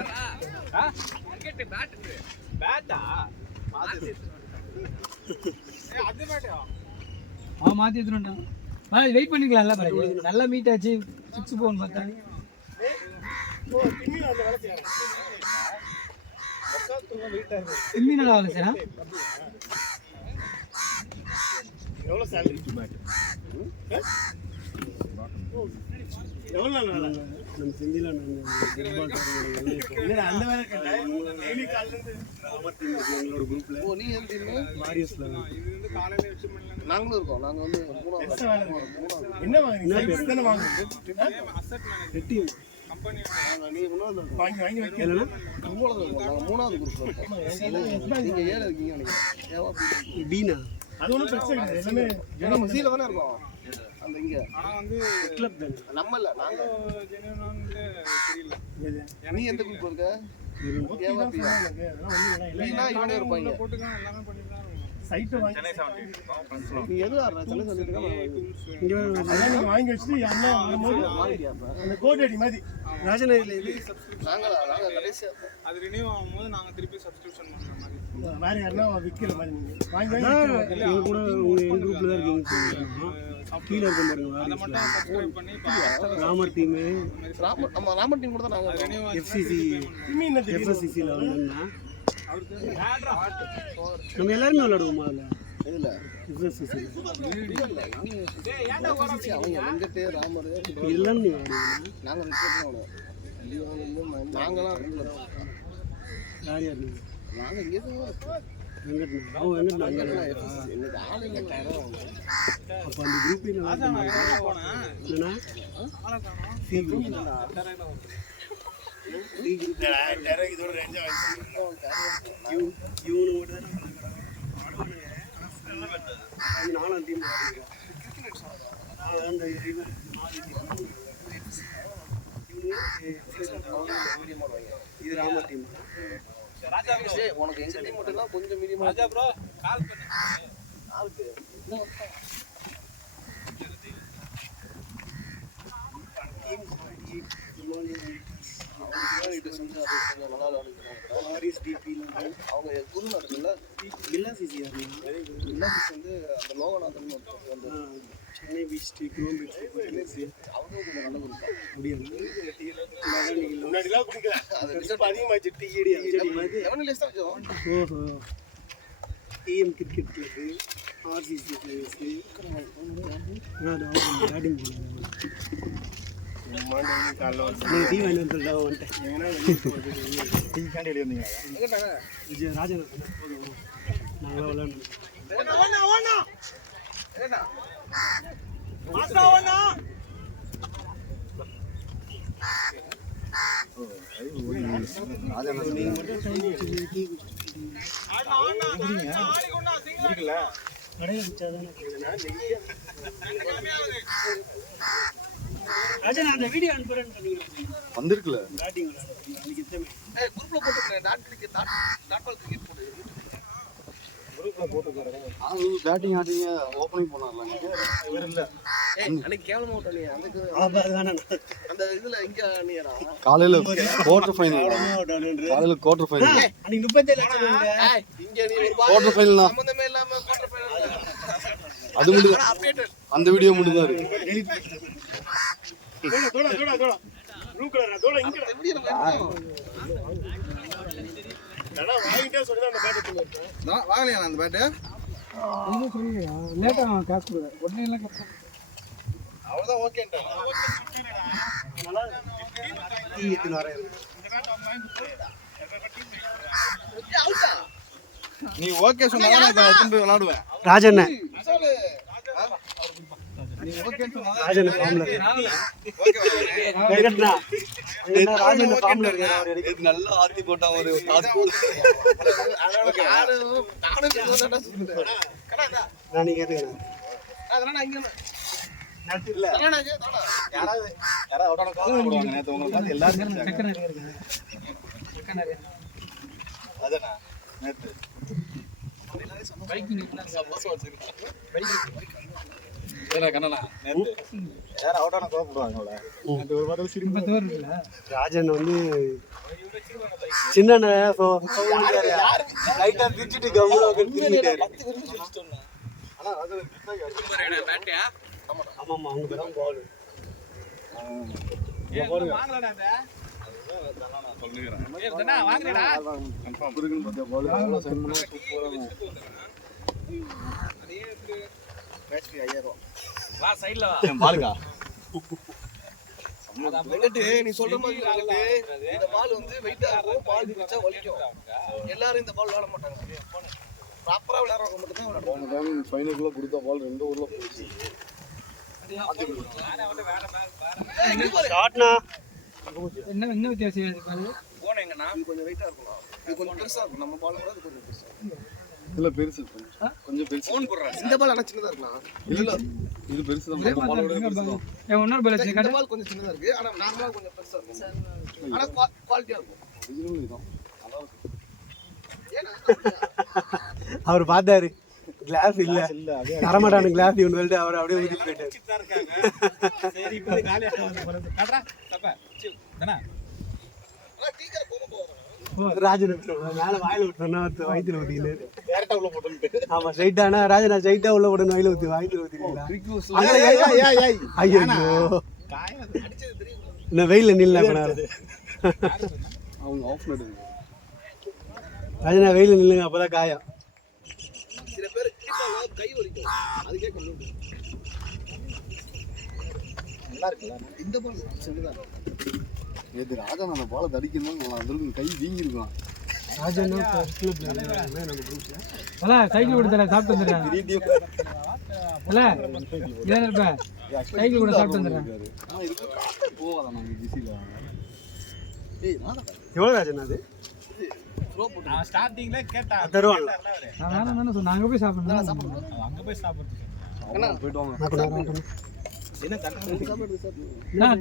அவன் மாத்தி எடுத்துட்டான். வெயிட் பண்ணிக்கலாம்ல பாருங்க. நல்லா மீட் ஆச்சு 6 போன் பார்த்தா. திம்மி அந்த வேலை செய்யறாங்க. திம்மி நல்லா வேலை செய்யறான். எவ்வளவு salary பேட்? எவ்வளவு நாள் வேலை? நம்ம செந்தில இல்ல அந்த வேலை கேட்டேன். டெய்லி காலைல இருந்து எங்களோட குரூப்ல ஓ நீ எந்த டீம் வாரியஸ்ல நாங்களும் இருக்கோம். நாங்க வந்து என்ன வாங்குறீங்க? தான வாங்குறீங்க. டீம் நீ முன்னாடி இருக்கோம். வாங்கி வாங்கி வைக்கலனா மூணாவது இருக்கோம். நாங்க மூணாவது குரூப்ல இருக்கோம். நீங்க ஏழு இருக்கீங்க நினைக்கிறேன். ஏவா பீனா அது ஒன்றும் பிரச்சனை கிடையாது. எல்லாமே நம்ம சீல தானே இருக்கோம். அந்த இங்க கிளப் தானே. நம்ம இல்ல நாங்க நீ எந்த குரூப் இருக்க? ஏவா பியா நீனா இவனே இருப்பாங்க. சைட் வாங்கி நீ எது ஆறா சென்னை சொல்லிட்டு இங்க அதான் நீங்க வாங்கி வச்சிட்டு யாரனா வரும்போது அந்த கோட் அடி மாதிரி ராஜநகர்ல இது நாங்க கடைசியா அது ரினியூ ஆகும்போது நாங்க திருப்பி சப்ஸ்கிரிப்ஷன் பண்ற மாதிரி வேற யாரனா விக்கிற மாதிரி நீங்க வாங்கி எங்க கூட எங்க குரூப்ல தான் இருக்கீங்க. கீழ இருக்கும் பாருங்க. அதை மட்டும் சப்ஸ்கிரைப் பண்ணி ராமர் டீம் ராமர் டீம் கூட தான் நாங்க எஃப்சிசி டீம் என்ன எஃப்சிசி ல வந்தா நம்ம எல்லாரும் விளையாடுவோம் முதல்ல இதுல எஃப்சிசி அவங்க வெங்கட் ராமர் இதெல்லாம் நீ விளையாடுவீங்க. நாங்க விக்கெட் நாங்களாம் யார் யார் நீங்க? நாங்க இங்கே வெங்கட் ஓ வெங்கட் இன்னைக்கு ஆளு இல்லை. அப்ப அந்த குரூப் நல்லா போனேன் என்னன்னா சி குரூப் இதோட ரேஞ்சா இவனு மட்டும் நாலாம் டீம் அந்த இது ராமர் டீம். உனக்கு எங்க டீம் மட்டும் தான் கொஞ்சம் மீடியமா ராஜா ப்ரோ கால் பண்ணு யாருக்கு அவங்க குருனா இருக்குல்ல பில்லா சிசிஆர் வந்து அந்த லோகநாதன் வந்து சென்னை பீச் குரோம் பீச் அவங்க கொஞ்சம் நல்ல குரூப் முடியாது. முன்னாடிலாம் குடிக்கல அது ரிசல்ட் அதிகமாச்சு. டிஏடி எவன லிஸ்ட் ஆகும். ஓஹோ TM cricket club RCC players அது அவங்க பேட்டிங் பண்ணுவாங்க. நீங்கள் டீம் என்ன சொல்லிட்டு வந்துட்டேன். விஜய் ராஜன் போதும் நாங்களாம் விளையாடணும். கடையில் வச்சாதான் ராஜன் அந்த வீடியோ அனுப்புறேன்னு சொன்னீங்க. வந்திருக்குல்ல பேட்டிங் விளையாடுறீங்க அன்றைக்கி எத்தனை குரூப்ல போட்டுக்கிறேன். Dot cricket dot ball cricket போடு. அது பேட்டிங் ஆடிங்க ஓப்பனிங் போனார்ல இவர் இல்லை அன்னைக்கு கேவலமா விட்டா நீ அந்த இதுல இங்க நீடா காலையில் குவார்டர் ஃபைனல் காலையில் குவார்டர் ஃபைனல் அன்னைக்கு 37 லட்சம் இங்க நீ ஒரு குவார்டர் ஃபைனல் சம்பந்தமே இல்லாம குவார்டர் ஃபைனல் அது மட்டும் அப்டேட் அந்த வீடியோ மட்டும் தான் இருக்கு. ப்ளூ கலர் அதோட இங்க எப்படி நம்ம அண்ணா வாங்கிட்டே சொல்லி அந்த பேட் எடுத்துட்டு வாங்கலையா அந்த பேட்டு ஒன்றும் சொல்லுங்க லேட்டாக காசு கொடுங்க உடனே எல்லாம் கரெக்டாக அவ்வளோதான் ஓகேன்ட்டா நல்லா டீ எடுத்துட்டு வரேன். அவுட்டா நீ ஓகே சொன்னா நான் எத்தனை போய் விளையாடுவேன். ராஜண்ண நீ ஓகேன்னு சொன்னா ராஜண்ண ஃபார்ம்ல வெங்கட்ண்ணா ராஜண்ண ஃபார்ம்ல இருக்காரு. நல்லா ஆத்தி போட்டா ஒரு நான் நீங்க கேட்டுக்கணும். அதெல்லாம் நான் இங்க இல்ல யாராவது அவரோட கால் போடுவாங்க. நேத்து உங்களை பார்த்து எல்லாரும் சக்கரை நிறைய இருக்குது. சக்கரை நிறைய. அதானா நேத்து பைக்கிங் ஏன்னா கண்ணனா நேத்து யாரும் அவரோட கால் போடுவாங்கல்ல. நேத்து ஒரு வாரம் சிரிப்பு ரொம்ப தூரம் இருக்குல்ல. ராஜன் வந்து சின்ன லைட்டா திட்டிட்டு கவுல திரும்பிட்டாரு. ஆனா ராஜன் ஆமாமா அவங்க பேரும் பால் வாங்கலடா அந்த நான் சொல்லுகிறேன். ஏய் தனா வாங்குறடா கன்ஃபார்ம் இருக்குன்னு பார்த்தா பால் அவ்வளோ சைன் பண்ணா சூப்பரா பேட்டரி 5000 வா சைடுல வா. என் பாலுக்கா வெங்கட்டு நீ சொல்ற மாதிரி வெங்கட்டு இந்த பால் வந்து வெயிட்டா இருக்கும் பால் பிடிச்சா வலிக்கும் எல்லாரும் இந்த பால் விளையாட மாட்டாங்க ப்ராப்பரா விளையாடுறவங்க மட்டும் தான் விளையாடுவாங்க போன டைம் ஃபைனலுக்குள்ள கொடுத்த பால் 2 ஓவர்ல போயிடுச்சு. ஷாட்னா என்ன வித்தியாசம் இருக்கு பாரு. போனேங்கண்ணா இது கொஞ்சம் வெயிட்டா இருக்கும் இது கொஞ்சம் பெருசா இருக்கும் நம்ம பால் கூட அது கொஞ்சம் பெருசா இல்ல பெருசு கொஞ்சம் பெருசு. ஃபோன் போடுறாரு. இந்த பால் ஆனா சின்னதா இருக்கலாம் இல்ல இது பெருசு தான். இந்த பாலோட பெருசு தான். இன்னொரு பால் இந்த பால் கொஞ்சம் சின்னதா இருக்கு ஆனா நார்மலா கொஞ்சம் பெருசா இருக்கும் ஆனா குவாலிட்டியா இருக்கும் ஒரிஜினல் இதான். நல்லா இருக்கு. அவர் பார்த்தாரு கிளாஸ் இல்ல இல்ல அதே தரமாட்டான கிளாஸ் இவன் சொல்லிட்டு அவர் அப்படியே ஊதிட்டு போயிட்டாரு. சரி இப்போ காலியா போறது காட்றா தப்ப தனா டீக்கர் போக போறோம் ராஜன் மேல வாயில விட்டுறா வயிற்றுல ஊத்திக்கிட்டு டேரக்டா உள்ள போட்டுட்டு ஆமா ஸ்ட்ரைட்டானா ராஜனா ஸ்ட்ரைட்டா உள்ள போடணும் வயில ஊத்தி வயிற்றுல ஊத்திக்கலாம். ஐயோ அடிச்சது தெரியும் இந்த வெயில நில்ல பண்ணாரு. அவங்க ஆஃப் நடுங்க. ராஜனா வெயில நில்லுங்க அப்பதான் காயம். சில பேர் கிளிப்பாங்க கை வலிக்கும் அதுக்கே கொண்டு நல்லா இருக்குல்ல. இந்த பால் சின்னதா நேத்து ராஜா அந்த பாலை தடிக்கணும் அந்த கை வீங்கி இருக்கலாம். ராஜனா சைக்கிள் கொடுத்தல சாப்பிட்டு வந்துடுறேன். இல்ல ஏன் இருப்ப சைக்கிள் கூட சாப்பிட்டு வந்துடுறேன். ஆனா இதுக்கு போகாத நாங்க பிஸில. ஏய் நான் எவ்வளவு ராஜனா அது நான் ஸ்டார்டிங்ல கேட்டா தருவான்ல நான் வேணாம் தானே சொன்னேன். அங்கே போய் சாப்பிடணும். அங்க போய் சாப்பிடுறதுக்கு அவங்க போயிட்டு வாங்க. என்ன தண்ணி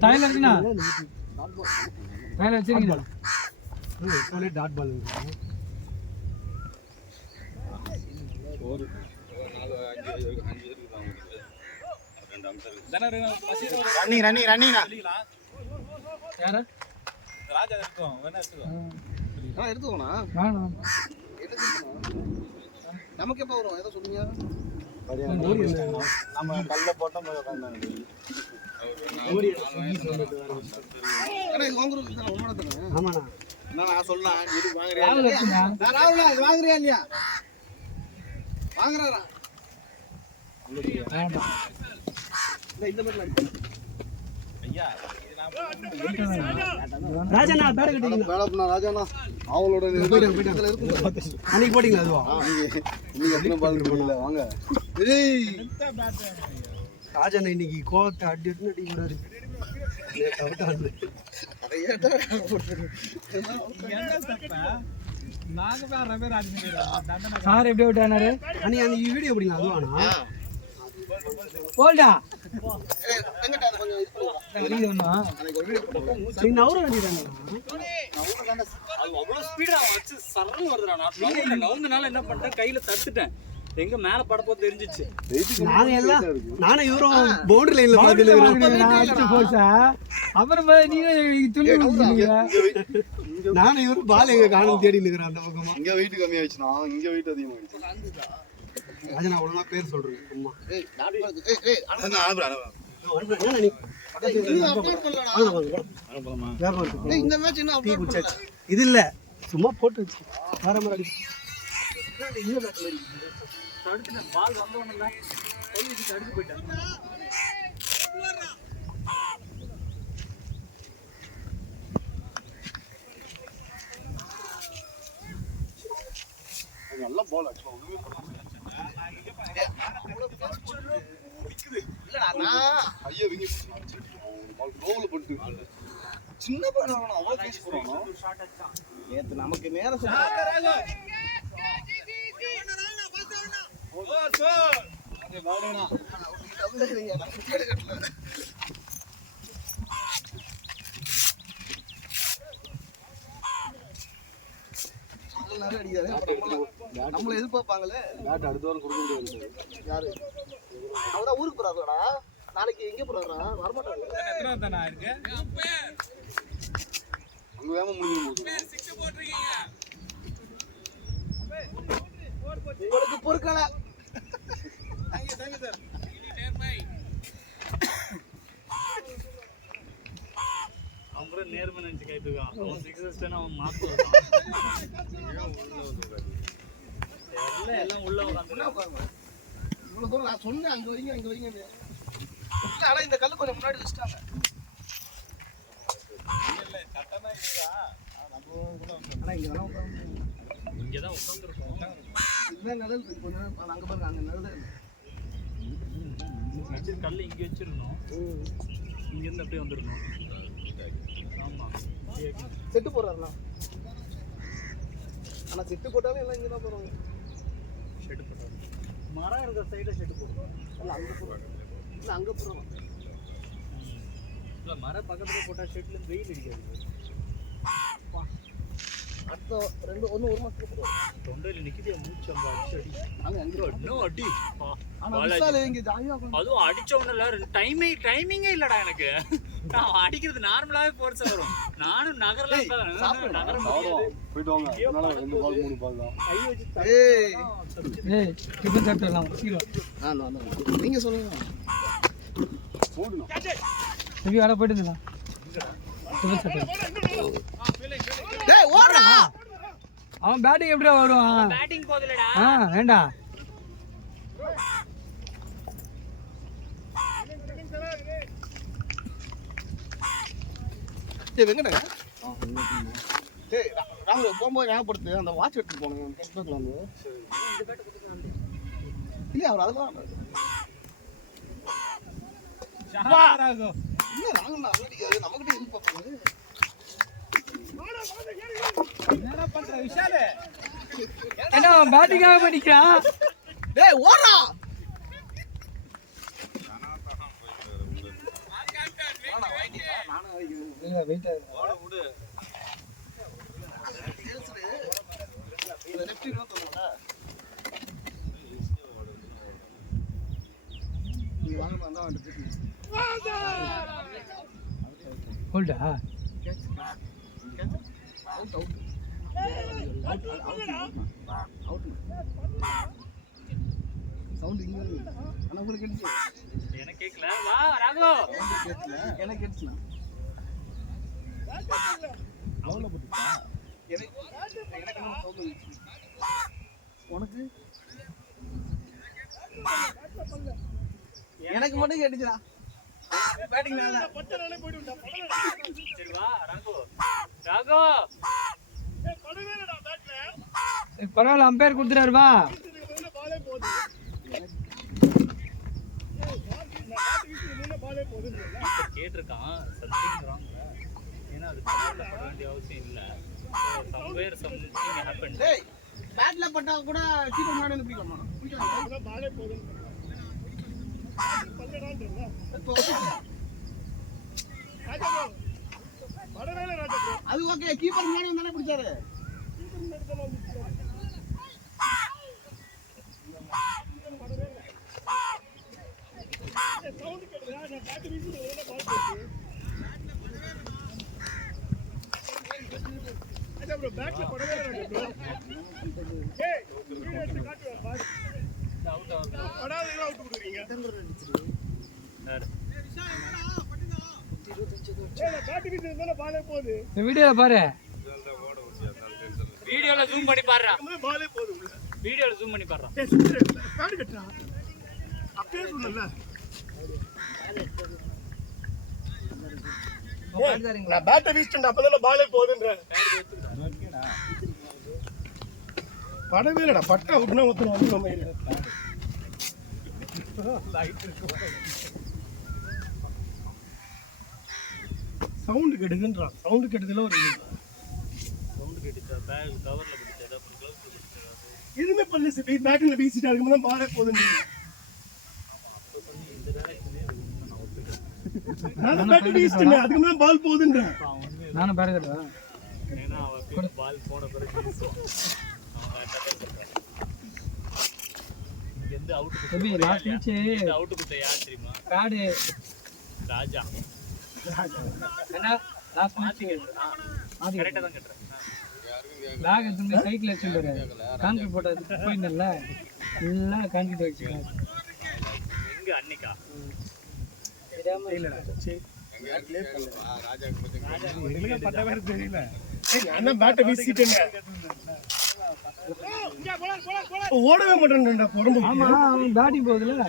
டைல இருக்குண்ணா டைல வச்சிருக்கீங்களா? டாட் பால் ஒரு தனா பசீர் ரன்னிங் யாரா ராஜா இருக்கும் வேணா எடுத்துக்கோ எடுத்துக்கோண்ணா வேணாம். நமக்கு எப்போ வரும் ஏதோ சொல்லுங்க நம்ம கல்ல போட்டா உட்காந்தாங்க. ஆனா இது வாங்குறது தான் உண்மை தானே ஆமாண்ணா என்ன நான் சொல்லலாம் இது வாங்குறியா யாரு இருக்குண்ணா? நான் ராகுலா இது வாங்குறியா இல்லையா வாங்குறாரா வேண்டாம். இந்த மாதிரி ஐயா ராஜனா பேட கட்டிங்களா வேலை பண்ண ராஜாண்ணா அவளோட இதுல இருக்கும் அன்னைக்கு போட்டீங்களா அதுவா இன்னைக்கு எத்தனை பால் போடல வாங்க. ராஜனா இன்னைக்கு கோவத்தை அடி அடி கூடாது. நாங்க வேற பேர் ஆடினீங்க சார் எப்படி விட்டானாரு? அன்னைக்கு அந்த வீடியோ எப்படிங்களா அதுவானா போல்டா எங்கிட்ட அதை கொஞ்சம் இது பண்ணுங்க வெளியே ஒண்ணா அன்னைக்கு ஒரு வீடியோ போட்டோம் நீ நவுற வேண்டியதாங்க. அது அவ்வளவு ஸ்பீடா வச்சு சரன்னு வருதுடா. நான் நவுந்தனால என்ன பண்ணிட்டேன் கையில தட்டுட்டேன். எங்க மேல படப்போ தெரிஞ்சிச்சு. நாங்க எல்லாம் நானும் இவரும் பவுண்டரி லைன்ல பாத்துட்டு அப்புறம் நீங்க துணி ஊத்திட்டீங்க. நானும் இவரும் பால் எங்க காணும் தேடி நிக்கிறேன் அந்த பக்கமா. இங்க வெயிட் கம்மியாயிடுச்சுனா இங்க வெயிட் அதிகமாயிடுச்சு. ராஜனா ஒழுங்கா பேர் சொல்றேன் அம்மா ஏய் நாட் பால் ஏய் அண்ணா நீ அப்லோட் பண்ணலடா ஏய் இந்த மேட்ச் இன்னும் அப்லோட் பண்ணல இது இல்ல சும்மா போட்டு வச்சு வேற மாதிரி இல்ல பேட் மாதிரி தடுத்துட்டேன். பால் வந்த உடனே தான் கை வச்சு தடுத்து போயிட்டேன். நல்ல பால் ஐயா விங்கி பால் கோல் போட்டு சின்ன பையன் அவ்வளோ பேஸ் போடுவானோ நேற்று நமக்கு நேரம் நம்மள எதிர்பார்ப்பாங்களே பேட் அடுத்த வாரம் கொடுக்க முடியாது யாரு அவதான் ஊருக்கு போறாருடா நாளைக்கு எங்க போறாரா வரமாட்டாரு அங்க வேகமா முடியும் உங்களுக்கு பொறுக்கல அப்புறம் நேர்மை நினைச்சு கேட்டுருக்கான் அவன் சிக்ஸஸ் அவன் மாத்துவான் எல்லாம் உள்ள உட்காந்து இவ்வளவு தூரம் நான் சொன்னேன் அங்க வைங்க ஆனா இந்த கல்லு கொஞ்சம் முன்னாடி வச்சுட்டாங்க ஆனா இங்க வேணா இங்கதான் உட்காந்துருக்கோம் இதுதான் நிழல் இருக்கு கொஞ்சம் நேரம் அங்க பாருங்க அங்க நிழல் கல் இங்க வச்சிருக்கணும் இங்க இருந்து அப்படியே வந்துருக்கணும் ஆமா செட்டு போடுறாருண்ணா ஆனா செட்டு போட்டாலும் எல்லாம் இங்கதான் போறாங்க ஷெட்டு போடுறாங்க மரம் இருக்கிற சைடுல ஷெட்டு போடுறோம் இல்ல அங்க போறாங்க இல்ல அங்க போறாங்க இல்ல மரம் பக்கத்துல போட்டா ஷெட்ல இருந்து வெயில் அடிக்காது அடுத்த ஒரு மாசத்துக்கு போடுவாங்க தொண்டையில நிக்குதே மூச்சு அங்க அடிச்சு அடி அங்க அங்க இன்னும் அடி ஆனா விசால இங்க ஜாலியா அதுவும் அடிச்ச உடனே டைமிங்கே இல்லடா எனக்கு நான் அடிக்கிறது நார்மலாவே போர்ஸ் வரும் நானும் நகரம் போயிட்டு வாங்க அதனால 2 பால் 3 பால் தான் கை வச்சு ஏய் ஏய் டிஃபன் சாப்பிடலாம் சீக்கிரம் நீங்க சொல்லுங்க போடணும் எப்படி வர போயிட்டு இருந்தா டிஃபன் சாப்பிடலாம் டேய் ஓடுடா அவன் பேட்டிங் எப்படியா வருவான் பேட்டிங் போதலடா வேண்டாம் டேய் வெங்கடங்க டேய் ராமு போகும்போது ஞாபகப்படுத்து அந்த வாட்ச் எடுத்துட்டு போனோம் கஷ்டத்துல வந்து இல்ல அவர் அதெல்லாம் இல்ல ராங்கண்ணா அடிக்காது நம்மகிட்ட எதிர்பார்ப்பாங்க என்ன பேட்டிங்காக பண்ணிக்கிறான் டேய் ஓடுடா ஹோல்டா சவுண்ட் இங்க ஆனா உங்களுக்கு கேட்டுச்சு எனக்கு கேட்கல வா ராகு எனக்கு கேட்டுச்சுண்ணா அவ்வளோ போட்டுச்சா உனக்கு எனக்கு மட்டும் கேட்டுச்சுடா பேட்டிங் நல்லா சரி வா ராகு ராகு பரவாயில்ல அம்பையர் கொடுத்துட்டாருமா கேட்டிருக்கான் சம்திங் ராங் ஏன்னா அது பட வேண்டிய அவசியம் இல்லை சம்வேர் சம்திங் ஹேப்பன் டேய் பேட்ல பட்டா கூட கீப்பர் முன்னாடி வந்து பிடிக்கணுமா பாலே போதும் அது ஓகே கீப்பர் முன்னாடி வந்தானே பிடிச்சாரு வீடியோல பாரு வீடியோல ஜூம் பண்ணி பாருடா வீடியோல ஜூம் பண்ணி பாருடா அப்பவே சொன்னல நான் பேட்டை வீசிட்டேன் அப்பதான் பாலே போகுதுன்ற படவே இல்லைடா பட்டா விட்டுனா ஒருத்தர் வந்து நம்ம சவுண்டு கெடுதுன்றான். சவுண்டு கெடுதல ஒரு எதுவுமே பண்ணல சிபி. பேட்டில் வீசிட்டு அதுக்கு தான் பாரே போதுன்னு நான் பேட்டில் வீசிட்டேன், அதுக்கு தான் பால் போகுதுன்றேன். நானும் பேரகட்டா லாஸ்ட் மேட்ச் காடு ராஜா லாஸ்ட் மேட்ச் கரெக்டாக தான் கட்டுறேன். பேக் எடுத்து சைக்கிள் வச்சுருப்பாரு கான்கிரீட் போட்டது போயிருந்தல எல்லாம் கான்கிரீட் வச்சுருக்காங்க. எங்க அன்னைக்கா நான் பேட்டை வீசிட்டேங்க, ஓடவே மாட்டேன்டா புறம்பு. ஆமா அவன் தாடி போகுதுல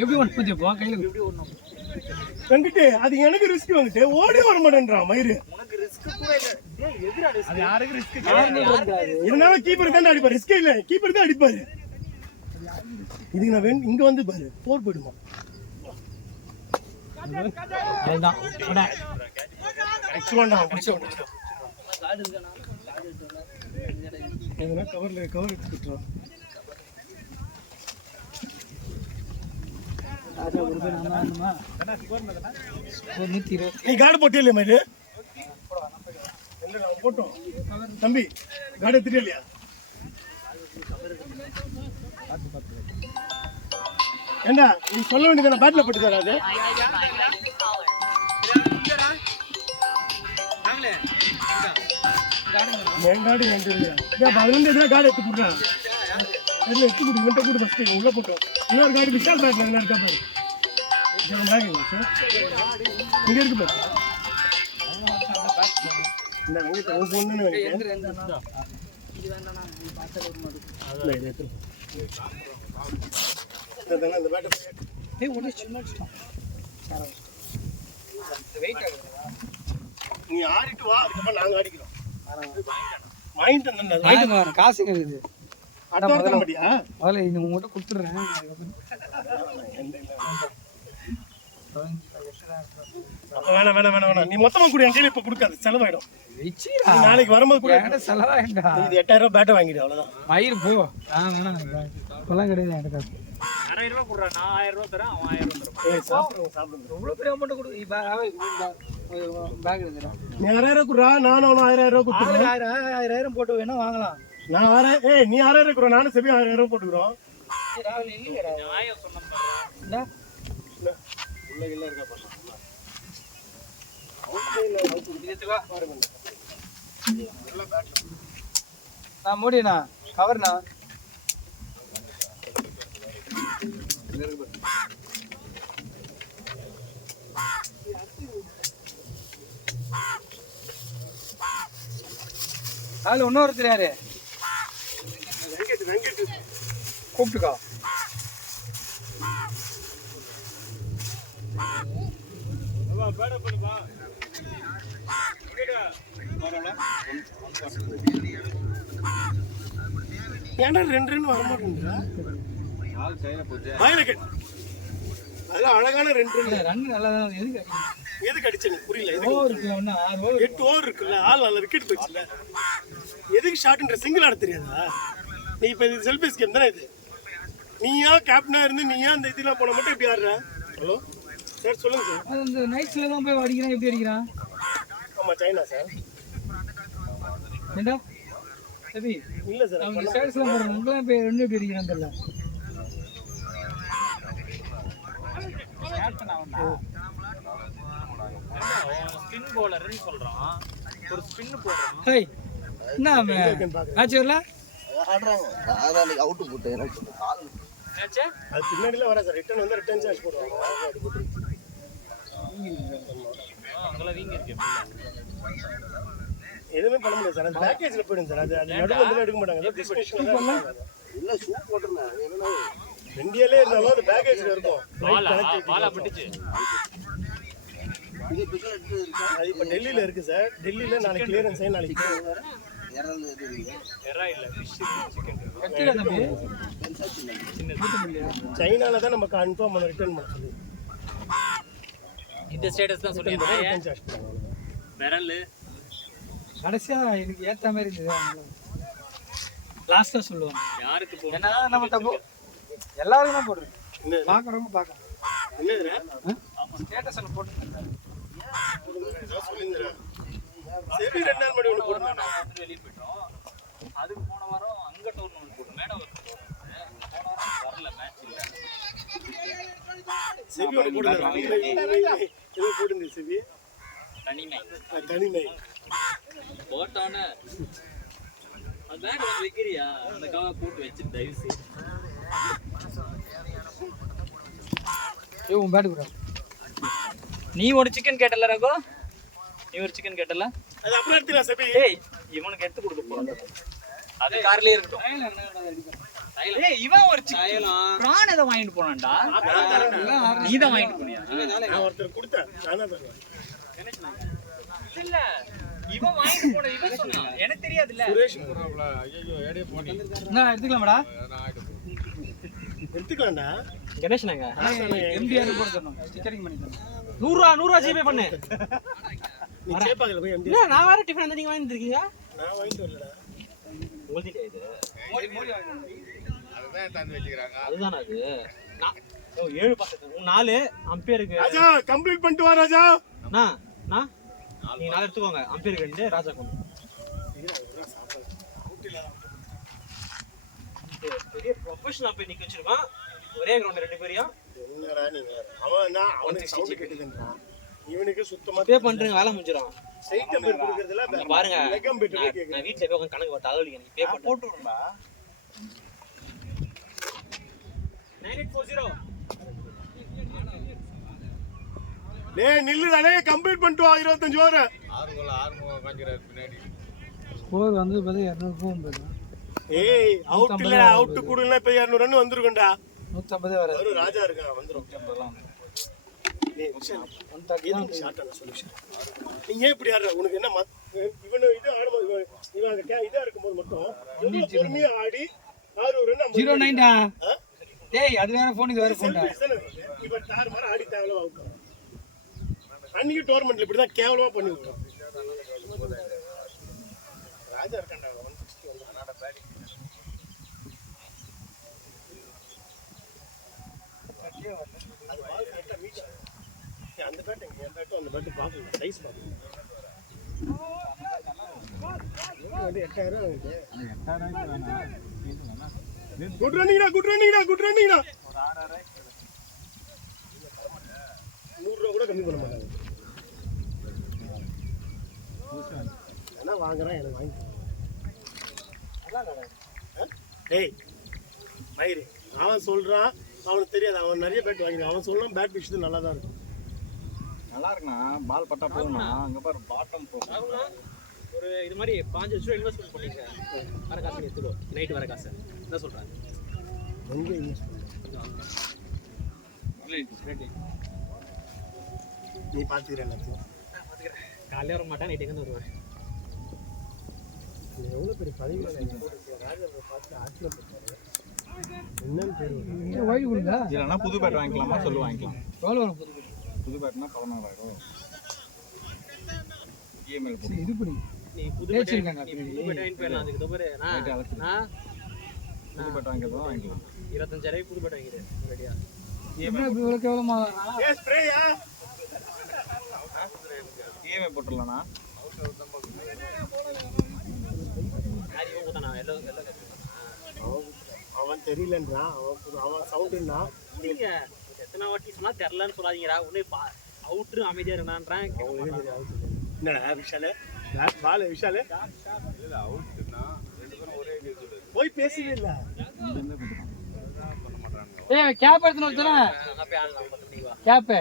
எப்படி ஒன்று போ கையில் வந்துட்டு அது எனக்கு ரிஸ்க் வந்துட்டு ஓடி வர மாட்டேன்றான் மயிறு. அது யாருக்கு ரிஸ்க்? இருந்தாலும் கீப்பர் தான் அடிப்பாரு, ரிஸ்கே இல்லை, கீப்பர் தான் அடிப்பாரு. இதுக்கு நான் இங்க வந்து பாரு போர் போயிடுமா. கவர்ல கவர் எடுத்துக்கிட்டோம். நீ காடு போட்டே இல்லையா மயிறு? போட்டோம் தம்பி, காடு எடுத்துட்டே இல்லையா? ஏண்டா நீ சொல்ல வேண்டியது பேட்ல போட்டு தராது. என் காடு பதினஞ்சு காடு எடுத்து கொடுறேன். எடுத்து கொடு, இவன்ட்ட கொடு ஃபஸ்ட்டு உள்ள போட்டோம். இன்னொரு காடு விஷால் பேட்ல என்ன இருக்கா பாரு. இங்க இருக்கு பாரு. இந்த உன் பொண்ணுன்னு அந்த பேட்டை நீ ஆடிட்டு வா, அதுக்கப்புறம் நாங்க ஆடிக்கிறோம். வாங்கிட்டு காசு இருக்குது மாட்டியா முதல்ல இந்த உங்கள்கிட்ட கொடுத்துட்றேன். வேணாம் வேணாம் வேணாம் வேணாம், நீ மொத்தமா கூட என் கையில இப்ப கொடுக்காது, செலவாயிடும். நாளைக்கு வரும்போது கூட செலவாயிட்டா இது 8000 ரூபாய் பேட்டை வாங்கிடு, அவ்வளவுதான். மயிர் போ இப்பெல்லாம் கிடையாது என்கிட்ட காசு. 6000 ரூபா கொடுறா, நான் 1000 ரூபா தரேன், அவன் 1000 ரூபா தரேன். சாப்பிடுங்க சாப்பிடுங்க. எவ்வளோ பெரிய அமௌண்ட் கொடு பேக் எடுத்துறேன். நீ 1000 கொடுறா, நானும் 1000 ரூபாய் கொடுத்துருவேன். 1000 போட்டு வேணா வாங்கலாம். நான் 1000, நீ 1000 கொடுறா, நானும் செபி 1000 ரூபாய் போட்டுக்கிறோம். நியாயம் சொன்ன பிள்ளைகள் இருக்கா பாருங்க. மூடிண்ணா கவர்ண்ணா. அதில் இன்னொருத்தர் யாரு கூப்பிட்டுக்கா. ஏன்னா 2 வர மாட்டேங்குதா? அதெல்லாம் அழகான 2 ரன் நல்லா தான் எதுக்கு அடிச்ச நீ புரியல. ஓவர் இருக்குல்ல, ஒன்று 6 ஓவர் 8 ஓவர் இருக்குல்ல, ஆள் நல்ல விக்கெட் போச்சுல, எதுக்கு ஷாட்ன்ற சிங்கிள் ஆட தெரியாதா? நீ இப்போ இது செல்ஃபிஸ் கேம் தானே இது? நீயா கேப்டனா இருந்து நீயா அந்த இதெல்லாம் போன மட்டும் எப்படி ஆடுற? ஹலோ சார் சொல்லுங்க சார். அது அந்த நைட்ஸில் தான் போய் அடிக்கிறான். எப்படி அடிக்கிறான்? ஆமாம் சைனா சார். ஏண்டா சரி இல்லை சார், அவங்க ஸ்டேட்டஸ்லாம் போடுறாங்க. உங்களாம் போய் 2 எப்படி அடிக்கிறான்னு தெரியல. ஸ்பின் போலர்னு சொல்றான், ஒரு ஸ்பின் போடுறான். ஹேய் என்ன மேட்ச் வரல ஆடுறாங்க. அதான் அவுட்டு போட்டு எனக்கு கால் என்னாச்சு? அது பின்னாடிலாம் வர சார், ரிட்டர்ன் வந்து ரிட்டர்ன் சார்ஜ் போடுவாங்க. அங்கெல்லாம் வீங்க இருக்கு. எதுவுமே பண்ண முடியாது சார், அந்த பேக்கேஜில் போயிடும் சார். அது நடுவில் வந்து எடுக்க மாட்டாங்க. இல்லை ஷூட் போட்டுருந்தேன். என்னன்னா இந்தியாலே இருந்தாலும் அது பேக்கேஜில் இருக்கும். பாலா பட்டுச்சு. அது இப்போ டெல்லியில் இருக்குது சார். டெல்லியில் நாளைக்கு கிளியரன்ஸ் நாளைக்கு எறா இல்ல ஃபிஷ் சிக்கன் கட்டில தம்பி சைனால தான் நம்ம கன்ஃபார்ம் பண்ண ரிட்டர்ன் பண்ணது. இந்த ஸ்டேட்டஸ் தான் சொல்லிருந்தேன். விரல் கடைசியா எனக்கு ஏத்த மாதிரி இருந்தது. லாஸ்டா சொல்லுவாங்க யாருக்கு போகணும்? ஏன்னா நம்ம தப்பு எல்லாருக்கும் தான் போடுறோம். என்னது? பாக்குறவங்க பாக்கலாம். என்னதுடா? ஸ்டேட்டஸ்ல போட்டு சொல்லிருந்தா செபி 2 நாள் முன்னாடி ஒன்று போட்டுருந்தாங்க. வெளியே போயிட்டோம். அதுக்கு போன வாரம் அங்க டோர்னமெண்ட் போட்டு மேடம் போன வாரம் வரல, மேட்ச் இல்ல. செபி ஒன்று போட்டுருந்தாங்க. ஏதோ போட்டுருந்தது செபி. தனிமை தனிமை போட்டோன்னு அந்த பேட் வந்து வைக்கிறியா? அந்த காவை போட்டு வச்சு தயவு செய்து. உன் பேட்டு கூட நீ ஒரு சிக்கன் கேட்டல ரகோ, நீ ஒரு சிக்கன் கேட்டல. அது அப்புறம் எடுத்துக்கலாம் செபி. ஏய் இவனுக்கு எடுத்து கொடுக்க போறோம். அது கார்லயே இருக்கட்டும். ஏய் இவன் ஒரு பிரான் ஏதோ வாங்கிட்டு போனான்டா. நீ தான் வாங்கிட்டு போனியா? நான் ஒருத்தர் கொடுத்தேன். நானா தருவேன். இல்ல இவன் வாங்கிட்டு போன இவன் சொன்னான். எனக்கு தெரியாதுல்ல. என்ன எடுத்துக்கலாமாடா? எடுத்துக்கலாம்டா. கணேஷ்னாங்க எம்டிஆர் போட சொன்னோம். ஸ்டிக்கரிங் பண்ணி தரோம். 100 ஜிபே பண்ணு. நீ சேப்பாக்கல போய் எம்டி. நான் வேற டிஃபன் வந்து நீங்க வாங்கிட்டு இருக்கீங்க. நான் வாங்கிட்டு வரலடா. உங்களுக்கு இது மோடி அதுதான் தந்து வச்சுக்கிறாங்க. அதுதான் அது. நான் 7 பசங்க 4 அம்பேருக்கு. ராஜா கம்ப்ளீட் பண்ணிட்டு வா ராஜா. நான் நீங்க 4 எடுத்துக்கோங்க. அம்பேருக்கு 2 ராஜா கொண்டு. பெரிய ப்ரொஃபஷனல் அம்பேர் நிக்க வச்சிருக்கான். ஒரே கிரவுண்ட் 2 பேரையும். என்னடா நீங்க? அவனுக்கு சவுண்ட் கேட்டுதுன்றான். இவனுக்கு சுத்தமா பே பண்றீங்க, வேலை முடிஞ்சிரும். சைட் நம்பர் கொடுக்கிறதுல பாருங்க லெகம் பெட்டு கேக்குது. நான் வீட்ல போய் உட்கார்ந்து கணக்கு போட்டு தலைவலிங்க. நீ பே போட்டு விடுடா. 9840. டேய் நில்லுடா, கம்ப்ளீட் பண்ணிட்டு வா. 25 ஓவர். ஆறுமுகம் காஞ்சிரார் பின்னாடி. ஸ்கோர் வந்து பாத்தா 200 போகுது. ஏய் அவுட் இல்ல, அவுட் கூடனா இப்ப 200 ரன் வந்துருக்கும்டா. 150 வர. ஒரு ராஜா இருக்கான் வந்துரும். டேய் ஷாட் ஆன சொல்யூஷன். நீ ஏன் இப்படி ஆடுற? உனக்கு என்ன இவனு இது ஆடும்போது இவன் இதா இருக்கும்போது மட்டும் எவ்வளவு பொறுமையா ஆடி 6 ரன் 09 டா. டேய் அது வேற போன், இது வேற போன்டா. இவன் தார் மாதிரி ஆடி தேவலமா அவுட். அன்னைக்கு டோர்னமெண்ட்ல இப்படி தான் கேவலமா பண்ணி விட்டோம். ராஜா இருக்கான்டா 160 வந்தானடா பேட்டிங். அது பால் கரெக்ட்டா மீட் ஆகும். அந்த பேட்டிங் அந்த பேட் பாக்கணும், சைஸ் பாக்கணும். அது 8000 ஆகுது. 8000 வேணா. குட் ரன்னிங்டா. ஒரு 6 100 கூட கம்மி பண்ண மாட்டாங்க. என்ன வாங்குறான் எனக்கு வாங்கி. டேய் மயிறு அவன் சொல்றான், அவனுக்கு தெரியாது. அவன் நிறைய பேட் வாங்கினான். அவன் சொல்றான் பேட் விஷயத்து நல்லா தான் இருக்கும். நல்லா இருக்குண்ணா. பால் பட்டா போகும்ண்ணா. அங்க பாரு பாட்டம் போகும். ஒரு இது மாதிரி 5 லட்சம் இன்வெஸ்ட்மென்ட் பண்ணீங்க. வர காசு எடுத்துக்கோ. நைட் வர காசு என்ன சொல்றாங்க? எங்க இன்வெஸ்ட் நீ பாத்துக்கிற எல்லாத்தையும். காலையில வர மாட்டேன், நைட் எங்க வருவேன். நீ எவ்வளவு பெரிய பதவியில ராஜாவை பார்த்து ஆச்சரியம் பண்றாரு. என்னன்னு பேரு வைடு கொடுங்க. இல்லைன்னா புது பேட் வாங்கிக்கலாமா? சொல்லு வாங்கிக்கலாம். எவ்வளவு வரும் புது பேட்? புது பேட்னா 14000. இஎம்ஐ போட்டு இது பண்ணி நீ புது பேச்சிருக்காங்க. பேட் போயிடலாம். அதுக்கு தோபரே நான் புது பேட் வாங்கிக்கிறதும் வாங்கிக்கலாம். 25,000 புது பேட் வாங்கிடுறேன் ரெடியா. இவ்வளவு கேவலமா? ஏ ஸ்ப்ரேயா இஎம்ஐ போட்டுடலாம்ண்ணா. யார் இவன் போட்டானா? எல்லாம் அவன் தெரியலன்றான். அவன் சவுண்டுன்னா நீங்க எத்தனை வாட்டி சொன்னா தெரியலன்னு சொல்லாதீங்கடா. உடனே அவுட்ரு அமைதியா இருந்தான்றான். என்னடா விஷாலு பால் விஷாலு போய் பேசவே இல்ல. ஏய் கேப் எடுத்துன்னு வரதுனா? போய் ஆடலாம் 10 மணிக்கு வா. கேப்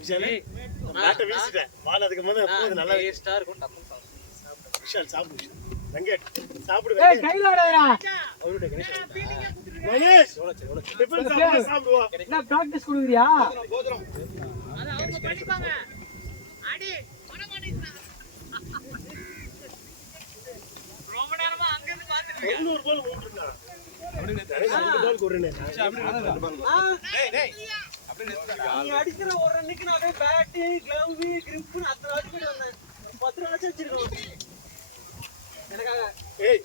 விஷாலு பேட்டை வீசிட்டேன். பால் அதுக்கு முதல்ல போகுது நல்லா. டேஸ்டா இருக்கும். டப்பு சாப்பிடு. விஷால் சாப்பிடு. விஷால் வெங்கட் சாப்பிடு. ஏய் கையில ஆடாதடா. அவருடைய கணேஷ் மகேஷ் டிஃபன் சாப்பிடுவா. என்ன பிராக்டீஸ் கொடுக்குறியா? 500 பால் ஓடுறா. அப்படியே 2 பால் கொறனே. நீ அடிக்கிற ஒரு ரன்னுக்கு நான் பேட் கிளவ் கிரிப் அத்தனை வாட்ச் போட்டு வந்தேன். 10 வாட்ச் வச்சிருக்கோம் எனக்காக. ஏய்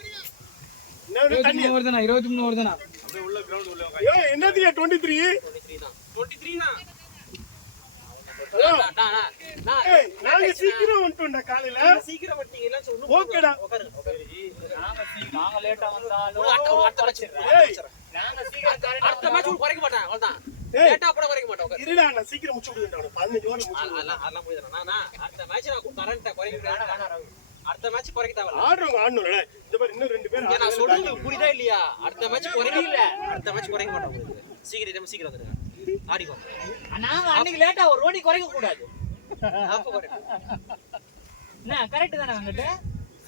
என்ன தண்ணி 23 வருதுண்ணா 23 வருதுண்ணா. அப்படியே உள்ள கிரவுண்ட் உள்ள ஏய் என்னதியா 23 23 தான் ஹலோ நான் ஏய் நாங்க சீக்கிரம் வந்துட்டோம்டா காலையில சீக்கிரம் வந்தீங்க இல்ல சொல்லு. ஓகேடா நாங்க லேட்டா வந்தாலும் அடுத்த மேட்ச் ஏய் நாங்க சீக்கிரம் அடுத்த மேட்ச் குறைக்க மாட்டேன் அவ்வளவுதான். ஏய் லேட்டா கூட குறைக்க மாட்டேன். இருடா நான் சீக்கிரம் முடிச்சு விடுறேன்டா உனக்கு 15 ஓவர் முடிச்சு அதெல்லாம் முடியுதுடா. நான் அடுத்த மேட்ச் நான் கரண்ட்ட குறைக்க அடுத்த மேட்ச் குறைக்க தேவையில்ல. ஆடுறவங்க ஆடணும்ல இந்த மாதிரி இன்னும் 2 பேர் நான் சொல்றது உங்களுக்கு புரியுதா இல்லையா? அடுத்த மேட்ச் குறைக்க இல்ல. அடுத்த மேட்ச் குறைக்க மாட்டோம் உங்களுக்கு. சீக்கிரம் வந்துருங்க. ஆடிக்கோங்க. நாங்க அன்னைக்கு லேட்டா ஒரு ரோடி குறைக்க கூடாது. அப்ப குறைக்க. என்ன கரெக்ட் தானே வந்துட்டு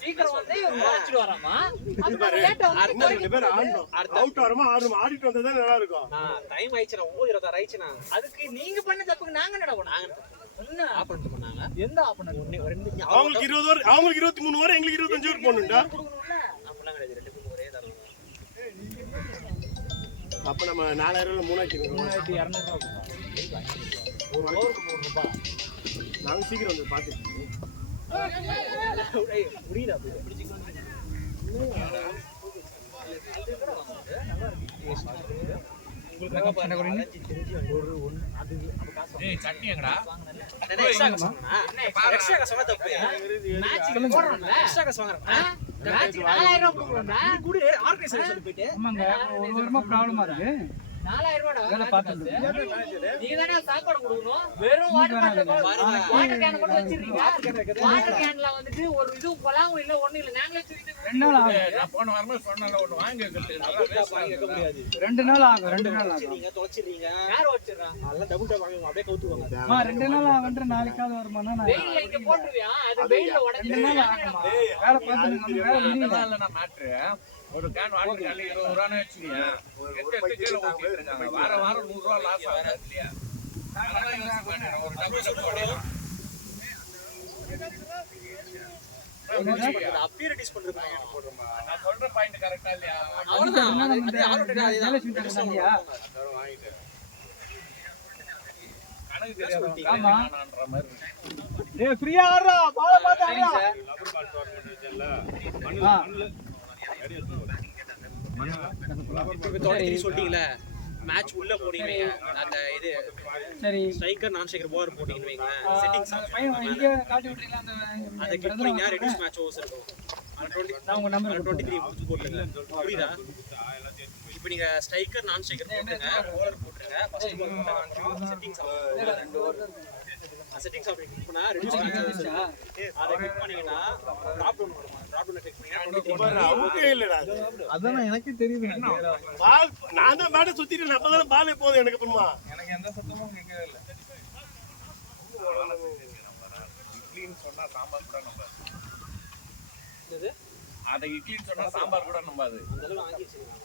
சீக்கிரம் வந்து ஒரு மேட்ச் வராமா அது லேட்டா வந்து இன்னும் 2 பேர் ஆடணும் அவுட் ஆறமா ஆடணும் ஆடிட்டு வந்தா தான் நல்லா இருக்கும் டைம் ஆயிடுச்சுனா 9:26 ஆயிடுச்சுனா அதுக்கு நீங்க பண்ண தப்புக்கு நாங்க என்ன பண்ணோம்? என்ன ஆப்பன் பண்ணாங்க? எந்த ஆப்பனர் அவங்களுக்கு 20 ஓவர் அவங்களுக்கு 23 ஓவர் எங்களுக்கு 25 ஓவர் போடணும்டா. அப்பலாம் கிடையாது. 2 ஒரே தரம். அப்ப நம்ம 4000 ல 3200 ஒரு ஓவருக்கு 100 ரூபாய். நாங்க சீக்கிரம் வந்து பாத்து புரியுதா? சட்னி எங்கடா எக்ஸ்ட்ரா சொன்ன தப்பு. மேட்ச் போறோம்ல எக்ஸ்ட்ரா காசு வாங்குறேன். மேட்ச் 4000 ரூபாய் கொடுக்கறோம்டா. கூட ஆர்கனைசர் சொல்லி போயிட்டு ஆமாங்க ஒரு வாரமா ப்ராப்ளமா இருக்கு. 4000 ரூபாய் வேலை பார்த்துட்டு நீங்க தானே சாப்பாடு கொடுக்கணும். வெறும் வாட்டர் கேன் மட்டும் வச்சிருக்கீங்க. வாட்டர் கேன்ல வந்துட்டு ஒரு இது பலாவும் இல்ல ஒண்ணு இல்ல. நாங்களே திருப்பி 2 நாள் ஆகும். நான் போன வாரமே சொன்னல ஒன்னு வாங்கி வைக்கிறது வாங்க முடியாது. 2 நாள் ஆகும். 2 நாள் ஆகும். நீங்க தொலைச்சிடுறீங்க. யார் வச்சிரறான்? அதெல்லாம் டபுள் டாப் வாங்குவாங்க. அப்படியே கவுத்துவாங்க. 2 நாள் ஆகுன்ற நாளைக்காவது வருமானா நான் வெயில்ல இங்க போட்டுருவியா? அது வெயில்ல உடைஞ்சு 2 நாள் ஆகுமா? வேலை பார்த்து நம்ம வேலை முடியல. இல்ல நான் மேட்ரு ஒரு கேன் வாட்டர் கேன் 20 ரூபான்னு வச்சுக்கீங்க. எட்டு கீழ ஊத்திட்டு இருக்காங்க. வாரம் 100 ரூபாய் லாஸ் ஆகுது இல்லையா? அதனால யோசிச்சு பாருங்க. ஒரு டபுள் போடலாம். அப்படியே ரெடியூஸ் பண்றது. நான் சொல்ற பாயிண்ட் கரெக்ட்டா இல்லையா? அவ்வளவுதான். அது ஆல்ரெடி வேலை செஞ்சுட்டு இருக்காங்கயா. கணக்கு தெரியாத ஆமா. நான்ற மாதிரி டேய் ஃப்ரீயா ஆடுறா. பால பாத்து ஆடுறா. இப்ப தொலைச்சி சொல்லிட்டீங்களே. மேட்ச் உள்ள போறீங்க. அந்த இது சரி ஸ்ட்ரைக்கர் நான் ஸ்ட்ரைக்கர் போர் போட்டீங்கன்னு வைங்களேன். செட்டிங்ஸ் பையன் இங்க காட்டி விட்டுறீங்களா அந்த கிளிக் பண்ணீங்க ரெடியூஸ் மேட்ச் ஓவர்ஸ் இருக்கும். அந்த 20 நான் உங்க நம்பர் 23 முடிச்சு போட்டுருங்க. புரியுதா? இப்போ நீங்க ஸ்ட்ரைக்கர் நான் ஸ்ட்ரைக்கர் போட்டுருங்க. போலர் போட்டுருங்க. ஃபர்ஸ்ட் பால் போட்டாங்க. செட்டிங்ஸ் செட்டிங்ஸ் அப்படி கிளிக் பண்ணா ரெடியூஸ் மேட்ச் ஓவர்ஸ். அதை கிளிக் பண்ணீங்கன்னா டிராப் டவுன் வரும். டிராப் டவுன் கிளிக் பண்ணீங்கன்னா ஓகே இல்லடா அதான் எனக்கே தெரியுது. பால் நான் தான் பேட் சுத்திட்டு அப்பதான் பாலே போகுது எனக்கு அப்புறமா. எனக்கு எந்த சத்தமும் கேட்கவே இல்லை. இட்லின்னு சொன்னா சாம்பார் கூட நம்பாது. அதை இட்லின்னு சொன்னா சாம்பார் கூட நம்பாது. அந்த அளவு வாங்கி வச்சிருக்காங்க.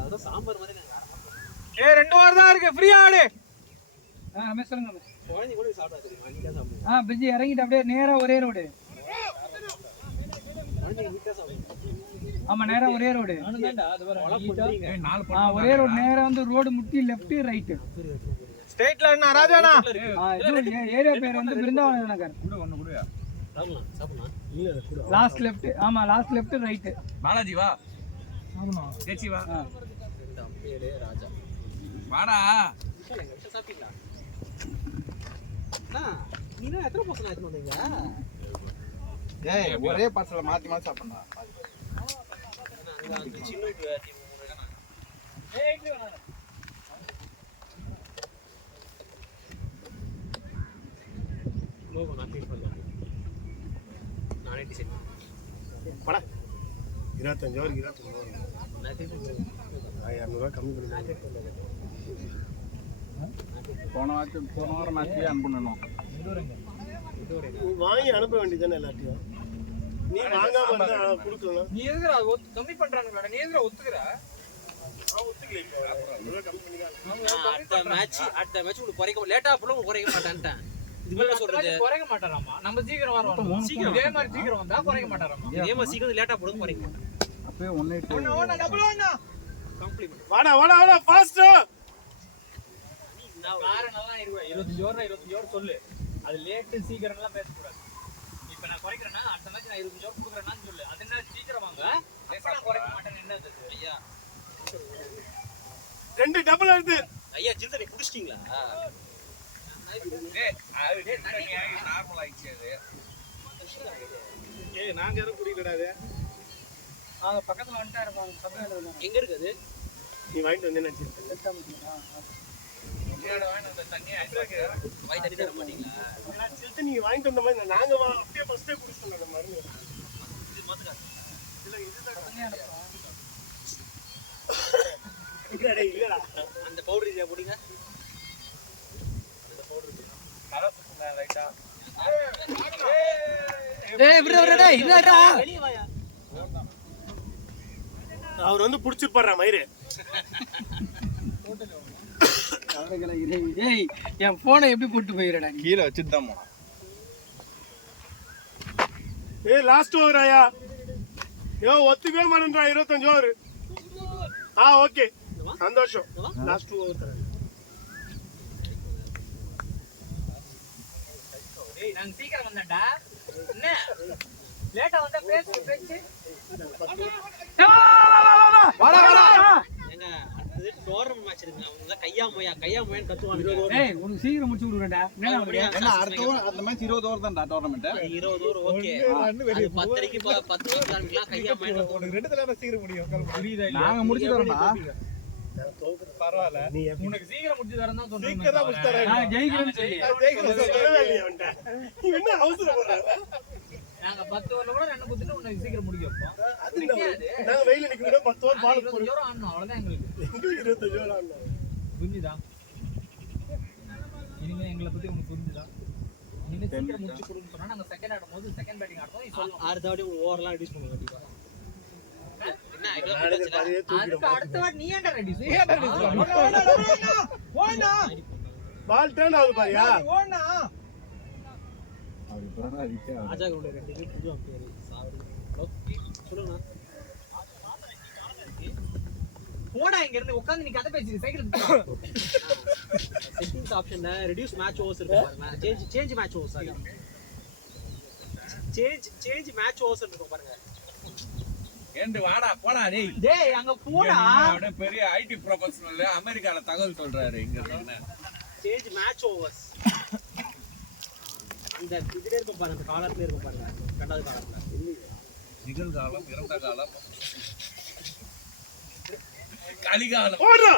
அதோட சாம்பார் மாதிரி ஏய் 2 வாரம் தான் இருக்கு. ஃப்ரீயா ஆடு. ரமேஷ் சொல்லுங்க. குழந்தை கூட சாப்பிட தெரியுமா? நீங்க சாப்பிடுங்க. பிரிட்ஜ் இறங்கிட்டு அப்படியே நேரா ஒரே ரோடு. குழந்தைங்க வீட்டா சாப்பிடுங்க. ஆமா நேரா ஒரே ரோடு. ஒரே ரோடு நேரா வந்து ரோடு முட்டி லெஃப்ட் ரைட். ஸ்ட்ரைட்ல என்ன ராஜானா? ஏரியா பேர் வந்து பிருந்தாவன நகர். சாப்பிடலாம் சாப்பிடலாம். Last left. ஆமா லாஸ்ட் லெஃப்ட் ரைட். பாலாஜி வா. சேச்சி வா. இந்த அம்பேரு ராஜா. வாடா. சாப்பிட்டீங்களா? நீங்க எத்தனை பர்சன்ட் எடுத்து வந்தீங்க? ஏய் ஒரே பார்சல்ல மாத்தி மாத்தி சாப்பிடணும். அங்க சின்ன லோகோ நான் ஃபீல் பண்ணேன். நானே டிசைன் படா 25 ஓவர் 25 ஓவர். நான் ஃபீல் பண்ணேன். 200 கம்மி பண்ணி போன வாரம் மேட்ச் அனுப்பணும். நீ வாங்கி அனுப்ப வேண்டியதானே எல்லாத்தையும். நீ வாங்காம இருந்தா கொடுக்கலாம். நீ எதுக்குற கம்மி பண்றானுங்கடா? நீ எதுக்குற ஒத்துக்குற? ஒத்துக்கல இப்போ. அவ்வளவு கம்மி பண்ணிக்கலாம். அடுத்த மேட்ச் உங்களுக்கு குறைக்க லேட்டா போல உங்களுக்கு குறைக்க மாட்டேன்ட்டேன். இது மேல சொல்றது குறைக்க மாட்டாராமா. நம்ம சீக்கிரம் வரோம். சீக்கிரம் இதே மாதிரி சீக்கிரம் வந்தா குறைக்க மாட்டாராமா. இதே மாதிரி சீக்கிரம் லேட்டா போடுறது குறைக்க மாட்டேன். அப்பவே 180 வாடா வாடா வாடா ஃபாஸ்ட். நான் காரணம்லாம் 25 ஓவர் சொல்லு. அது லேட் சீக்கிரம் எல்லாம் பேசக்கூடாது. இப்ப நான் குறைக்கிறேன்னா அடுத்த மேட்ச் நான் 25 ஓவர் கொடுக்குறேன்னு சொல்லு. அது என்ன சீக்கிரம் வாங்க. நான் குறைக்க மாட்டேன்னு என்னது ஐயா? 2 டபுள் ஆகுது. ஐயா ஜில்தனை புடிச்சிட்டீங்களா? நார்மல் ஆயிடுச்சு அது. ஏய் நாங்க யாரும் குடிக்கலடா அது. அவங்க பக்கத்தில் வந்துட்டா இருப்பாங்க. சபையில் எங்க இருக்குது? நீ வாங்கிட்டு வந்தேன்னு நினைச்சேன். வாய் தண்ணி தர மாட்டீங்களா? ஜில்து நீ வாங்கிட்டு வந்த மாதிரி நாங்க அப்படியே ஃபர்ஸ்டே குடிச்சிட்டோம் அந்த மருந்து. இல்லடா அந்த பவுடர் இதே போடுங்க. லைட்டா வெளிய வாயா. அவர் வந்து புடிச்சிருப்பாரா மயிறு. ஏய் என் போனை எப்படி போட்டு போயிடுறா நீ? கீழே வச்சுட்டு தான் போனோம். ஏய் லாஸ்ட் ஓவர் ஆயா. யோ ஒத்துக்கவே மாட்டேன்றா 25 ஓவர். ஓகே சந்தோஷம். லாஸ்ட் ஓவர் தரேன். டேய் நான் சீக்கிரம் வந்தேன்டா. என்ன லேட்டா வந்தா பேச்சு வாடா வாடா. ஏங்க அடுத்து டோர்னமென்ட் மேட்ச் இருக்கு. அவங்க கையா மோயான்னு கத்துவாங்க. ஏய் உனக்கு சீக்கிரம் முடிச்சு விடுறேன்டா. ஏன்னா அடுத்த மேட்ச் 20 ஓவர் தான்டா டோர்னமெண்ட். 20 over okay. அது 10:30க்கு 10 மணிக்கு ஆரம்பிக்கலாம். கையா மோயான்னு நாங்க முடிச்சு தரோம்டா. பரவாயில்ல. நீ உனக்கு சீக்கிரம் முடிச்சு தரேன் தான் சீக்கிரம் தான் முடிச்சு சொல்றேன். தரேன். நான் ஜெயிக்கிறேன்னு சொல்லி. சொல்லவே இல்லையா அவன்ட்ட? நீ என்ன அவசரப்படுற? நாங்க 10 ஓவர்ல கூட ரன் குடுத்துட்டு உனக்கு சீக்கிரம் முடிக்க வைப்போம். அது நாங்க வெயில நிக்கணும் 10 ஓவர் பால் 25 ஓவர் ஆடணும் அவ்வளவுதான் எங்களுக்கு. எங்களுக்கு 25 ஓவர் ஆடணும். புரிஞ்சுதா? இனிமே எங்களை பத்தி உனக்கு புரிஞ்சுதா? இனிமே சீக்கிரம் முடிச்சு கொடுன்னு சொன்னா நாங்க செகண்ட் ஆடும்போது செகண்ட் பேட்டிங் ஆடுறோம். நீ சொல்லணும். அடுத்த வாட்டி ஓவர்லாம் ரெடியூஸ் பண்ணுங்க கண்டிப்பா. என்ன மேனேஜர் பாதியே அதுக்கு அடுத்த வாட்டி நீ ஏன்டா ரெடி பால் டர்ன் ஆகுது பாரியா. ராஜா கூட ரெண்டு புது அம்பையர் சொல்லுங்க. போடா இங்க இருந்து உட்கார்ந்து நீ கதை பேசிட்டு சைக்கிள் செட்டிங்ஸ் ஆப்ஷன்ல ரெடியூஸ் மேட்ச் ஓவர்ஸ் இருக்கு பாருங்க. சேஞ்ச் மேட்ச் ஓவர்ஸ் அது. சேஞ்ச் மேட்ச் ஓவர்ஸ் இருக்கு பாருங்க. ஏண்டு வாடா போடா டேய். டேய் அங்க போடா. அப்படியே பெரிய ஐடி ப்ரொபஷனல் அமெரிக்கால தகவல் சொல்றாரு இங்க என்ன. Change match overs. இந்த இதுல இருக்க பாருங்க. அந்த காலத்துல இருக்க பாருங்க. ரெண்டாவது காலத்துல. நிகழ்காலம், இறந்த காலம், கலிகாலம். ஓடுறா.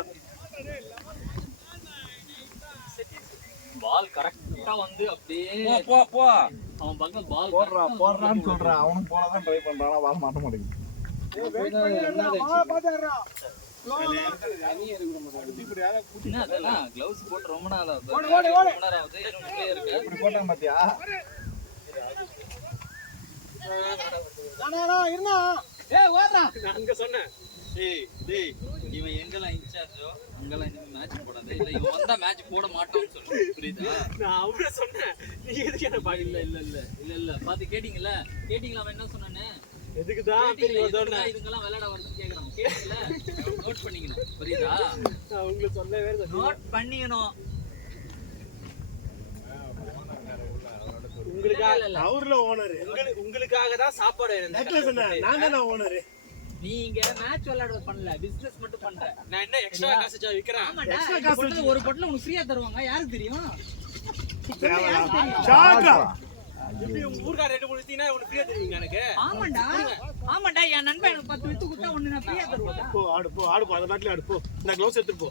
பால் கரெக்ட்டா வந்து அப்படியே போ போ. அவன் பக்கம் பால் போடுறான்னு சொல்றான். அவனும் போனதான் ட்ரை பண்றானா வர மாட்ட மாட்டேங்குது. என்ன அதெல்லாம் gloves போட்டு ரொம்ப நாள் ஆகுது. ரொம்ப நேரம் ஆகுது. உள்ளே இருக்கு. இப்படி போட்டாங்க பாத்தியா? நான் அங்க சொன்னேன். டேய் இவன் எங்கெல்லாம் இன்சார்ஜோ அங்கெல்லாம் இனிமே மேட்ச் போடாது. இல்ல இவன் வந்தா மேட்ச் போட மாட்டான்னு சொல்லு. புரியுதா? நான் அவரே சொன்னேன். நீ எதுக்கு என்ன பாக்கல? இல்ல பாத்து கேட்டிங்கல அவன் என்ன சொன்னானே? எதுக்கு தான் பெரிய ஓடணும்? இதுங்கெல்லாம் விளையாட வரணும்னு கேக்குறான். கேட்கல நோட் பண்ணிக்கணும். புரியுதா? நான் உங்களுக்கு சொல்லவே இல்லை. நோட் பண்ணிக்கணும். உங்களுக்காக அவர்ல ஓனர். உங்களுக்காக தான் சாப்பாடு. நெட்ல சொன்னேன். நான் தான் ஓனர். நீ இங்க மேட்ச் விளையாடுறது பண்ணல, பிசினஸ் மட்டும் பண்ற. நான் என்ன எக்ஸ்ட்ரா காசு விக்கிறேன்? ஆமாடா. ஒரு பொட்டல உனக்கு ஃப்ரீயா தருவாங்க. யாருக்கு தெரியும்? சாகா. எப்படி உங்க ஊர்க்கார ரேட் கொடுத்தீங்கன்னா உனக்கு ஃப்ரீயா தருவீங்க எனக்கு? ஆமாண்டா என் நண்பன் எனக்கு 10 வித்து கொடுத்தா ஒண்ணு நான் ஃப்ரீயா தருவேன். போ ஆடு போ. அந்த பேட்ல ஆடு போ. இந்த க்ளவுஸ் எடுத்து போ.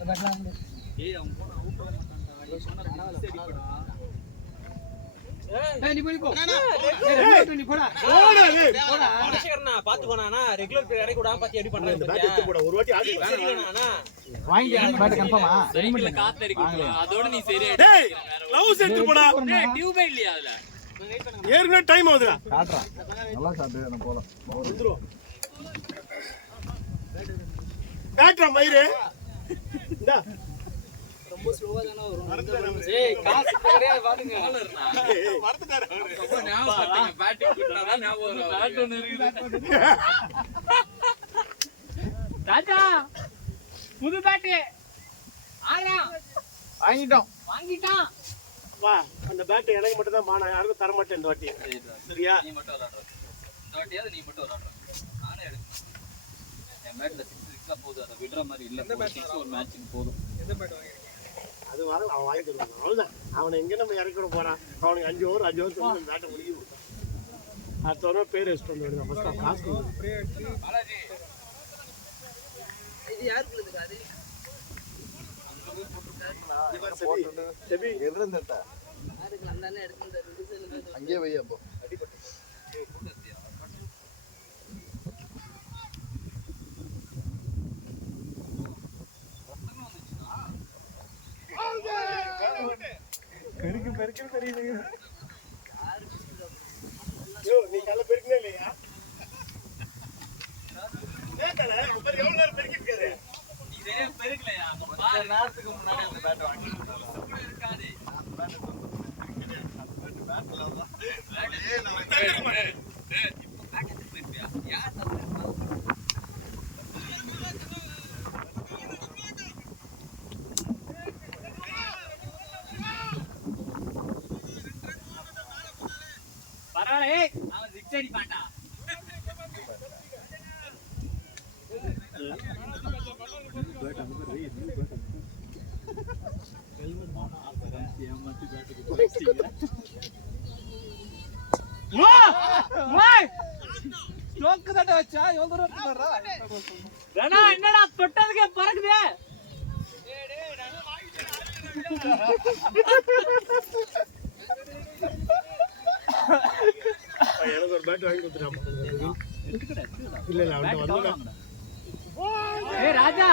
ஏய் அவன் போன அவுட் பண்ண மாட்டான்டா. நீ சொன்ன அடிப்படா. நீ போய் போ. நீ போடா. மனுஷகரனா பாத்து போனானா ரெகுலர் பிளேயர் இறக்கி விடாம பாத்தி எப்படி பண்றாங்க இந்த பேட் பாத்தியா? எடுத்து போட. ஒரு வாட்டி ஆடு. சரியில்லைனா வாங்கி பேட் கன்ஃபார்மா? சைக்கிள்ல காத்துல இறக்கி அதோட நீ சரியா டேய் க்ளவுஸ் எடுத்து போடா. டியூபே இல்லையா அதுல? ஏற்கனவே டைம் ஆகுதுடா. காட்றா. நல்லா சாப்பிட்டு நான் போலாம். வந்துரும். பேட்ரா மயிரே. இந்தா. ரொம்ப ஸ்லோவா தான வரும். ஏய் காசு கிடையாது பாருங்க. வரதுடாரு. ஞாபகம் பேட்டிங் பண்ணாதான் ஞாபகம் வரும். பேட் ஒன்னு இருக்குது. ராஜா புது பேட்டு ஆடுறான். வாங்கிட்டான். வா அந்த பேட் எனக்கு மட்டும் தான் நான் யாருக்கும் தர மாட்டேன் இந்த வாட்டி. சரியா? நீ மட்டும் விளையாடுற இந்த வாட்டியாவது நீ மட்டும் விளையாடுற. நானே எடுக்கணும். என் பேட்ல 6 போகுது, அதை விடுற மாதிரி இல்லை. 6 ஒரு மேட்சுக்கு போதும். அது வர அவன் வாங்கி தருவான். அவ்வளோதான். அவனை எங்கே நம்ம இறக்கிட போறான்? அவனுக்கு 5 ஓவர் சொல்லி பேட்டை முடிக்க கொடுத்தான். அடுத்த வாரம் பேர் வச்சுட்டு வந்து ஃபர்ஸ்ட் காசு கொடுத்தான். பாலாஜி இது யாருக்கு இருக்காது? செபி எதுல இருந்துட்டா யாருக்கு அந்தானே எடுத்து அங்கேயே வை அப்போ. ஐயோ நீ காலை பெருக்கவே இல்லையா? கேட்கல அவர் எவ்வளோ நேரம் பெருக்கிருக்காரு? நீ சரியா பெருக்கலையா? நேரத்துக்கு முன்னாடி அந்த பேட் வாங்கி இருக்காது. பரவாயில்ல, அவன் 6 அடிப்பான்டா. என்னடா தொட்டதுக்கே பறக்குது. எனக்கு ஒரு பேட் வாங்கி கொடுத்துட்டான். இல்ல இல்ல அவன்கிட்ட வந்து ஏய் ராஜா,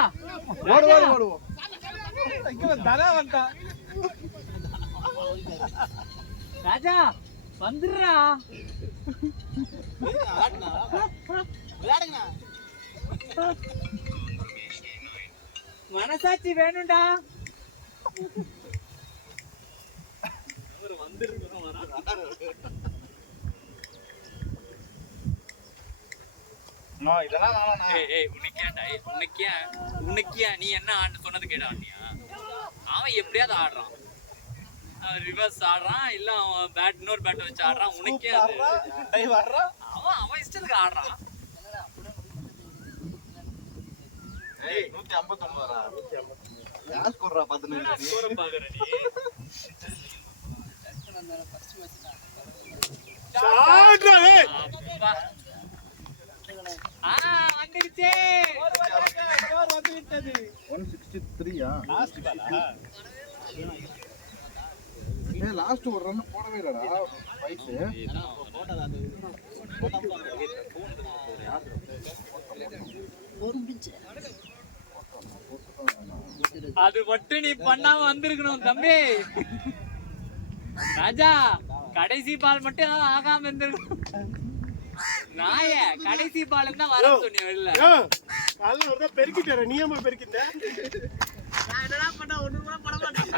ராஜா வந்துடுறா. மனசாட்சி வேணும்டா. இதெல்லாம் உனக்கியா நீ என்ன ஆண்டு சொன்னது கேட்ட ஆண்டியா? அவன் எப்படியாவது ஆடுறான். ரிவர்ஸ் ஆடுறான், இல்ல அவன் பேட் இன்னொரு பேட் வச்சு ஆடுறான். உனக்கே அது அவன் இஷ்டத்துக்கு ஆடுறான். 159 யாஸ் குறா 15 பாக்குற நீ. அப்பா. வந்துடுச்சே. 163 லாஸ்ட் ஒரு ரன் போடவே இல்லடா வைஸ். அது மட்டும் நீ பண்ணாம வந்திருக்கணும் தம்பி. ராஜா கடைசி பால் மட்டும் ஏதாவது ஆகாம இருந்திருக்கணும். நாய கடைசி பால் தான் வர சொன்னிய வெளில. காலைல ஒரு தான் பெருக்கிட்டாரு. நீ ஏமா பெருக்கிட்ட? நான் என்னடா பண்ண ஒண்ணு கூட பண்ண மாட்டேன்.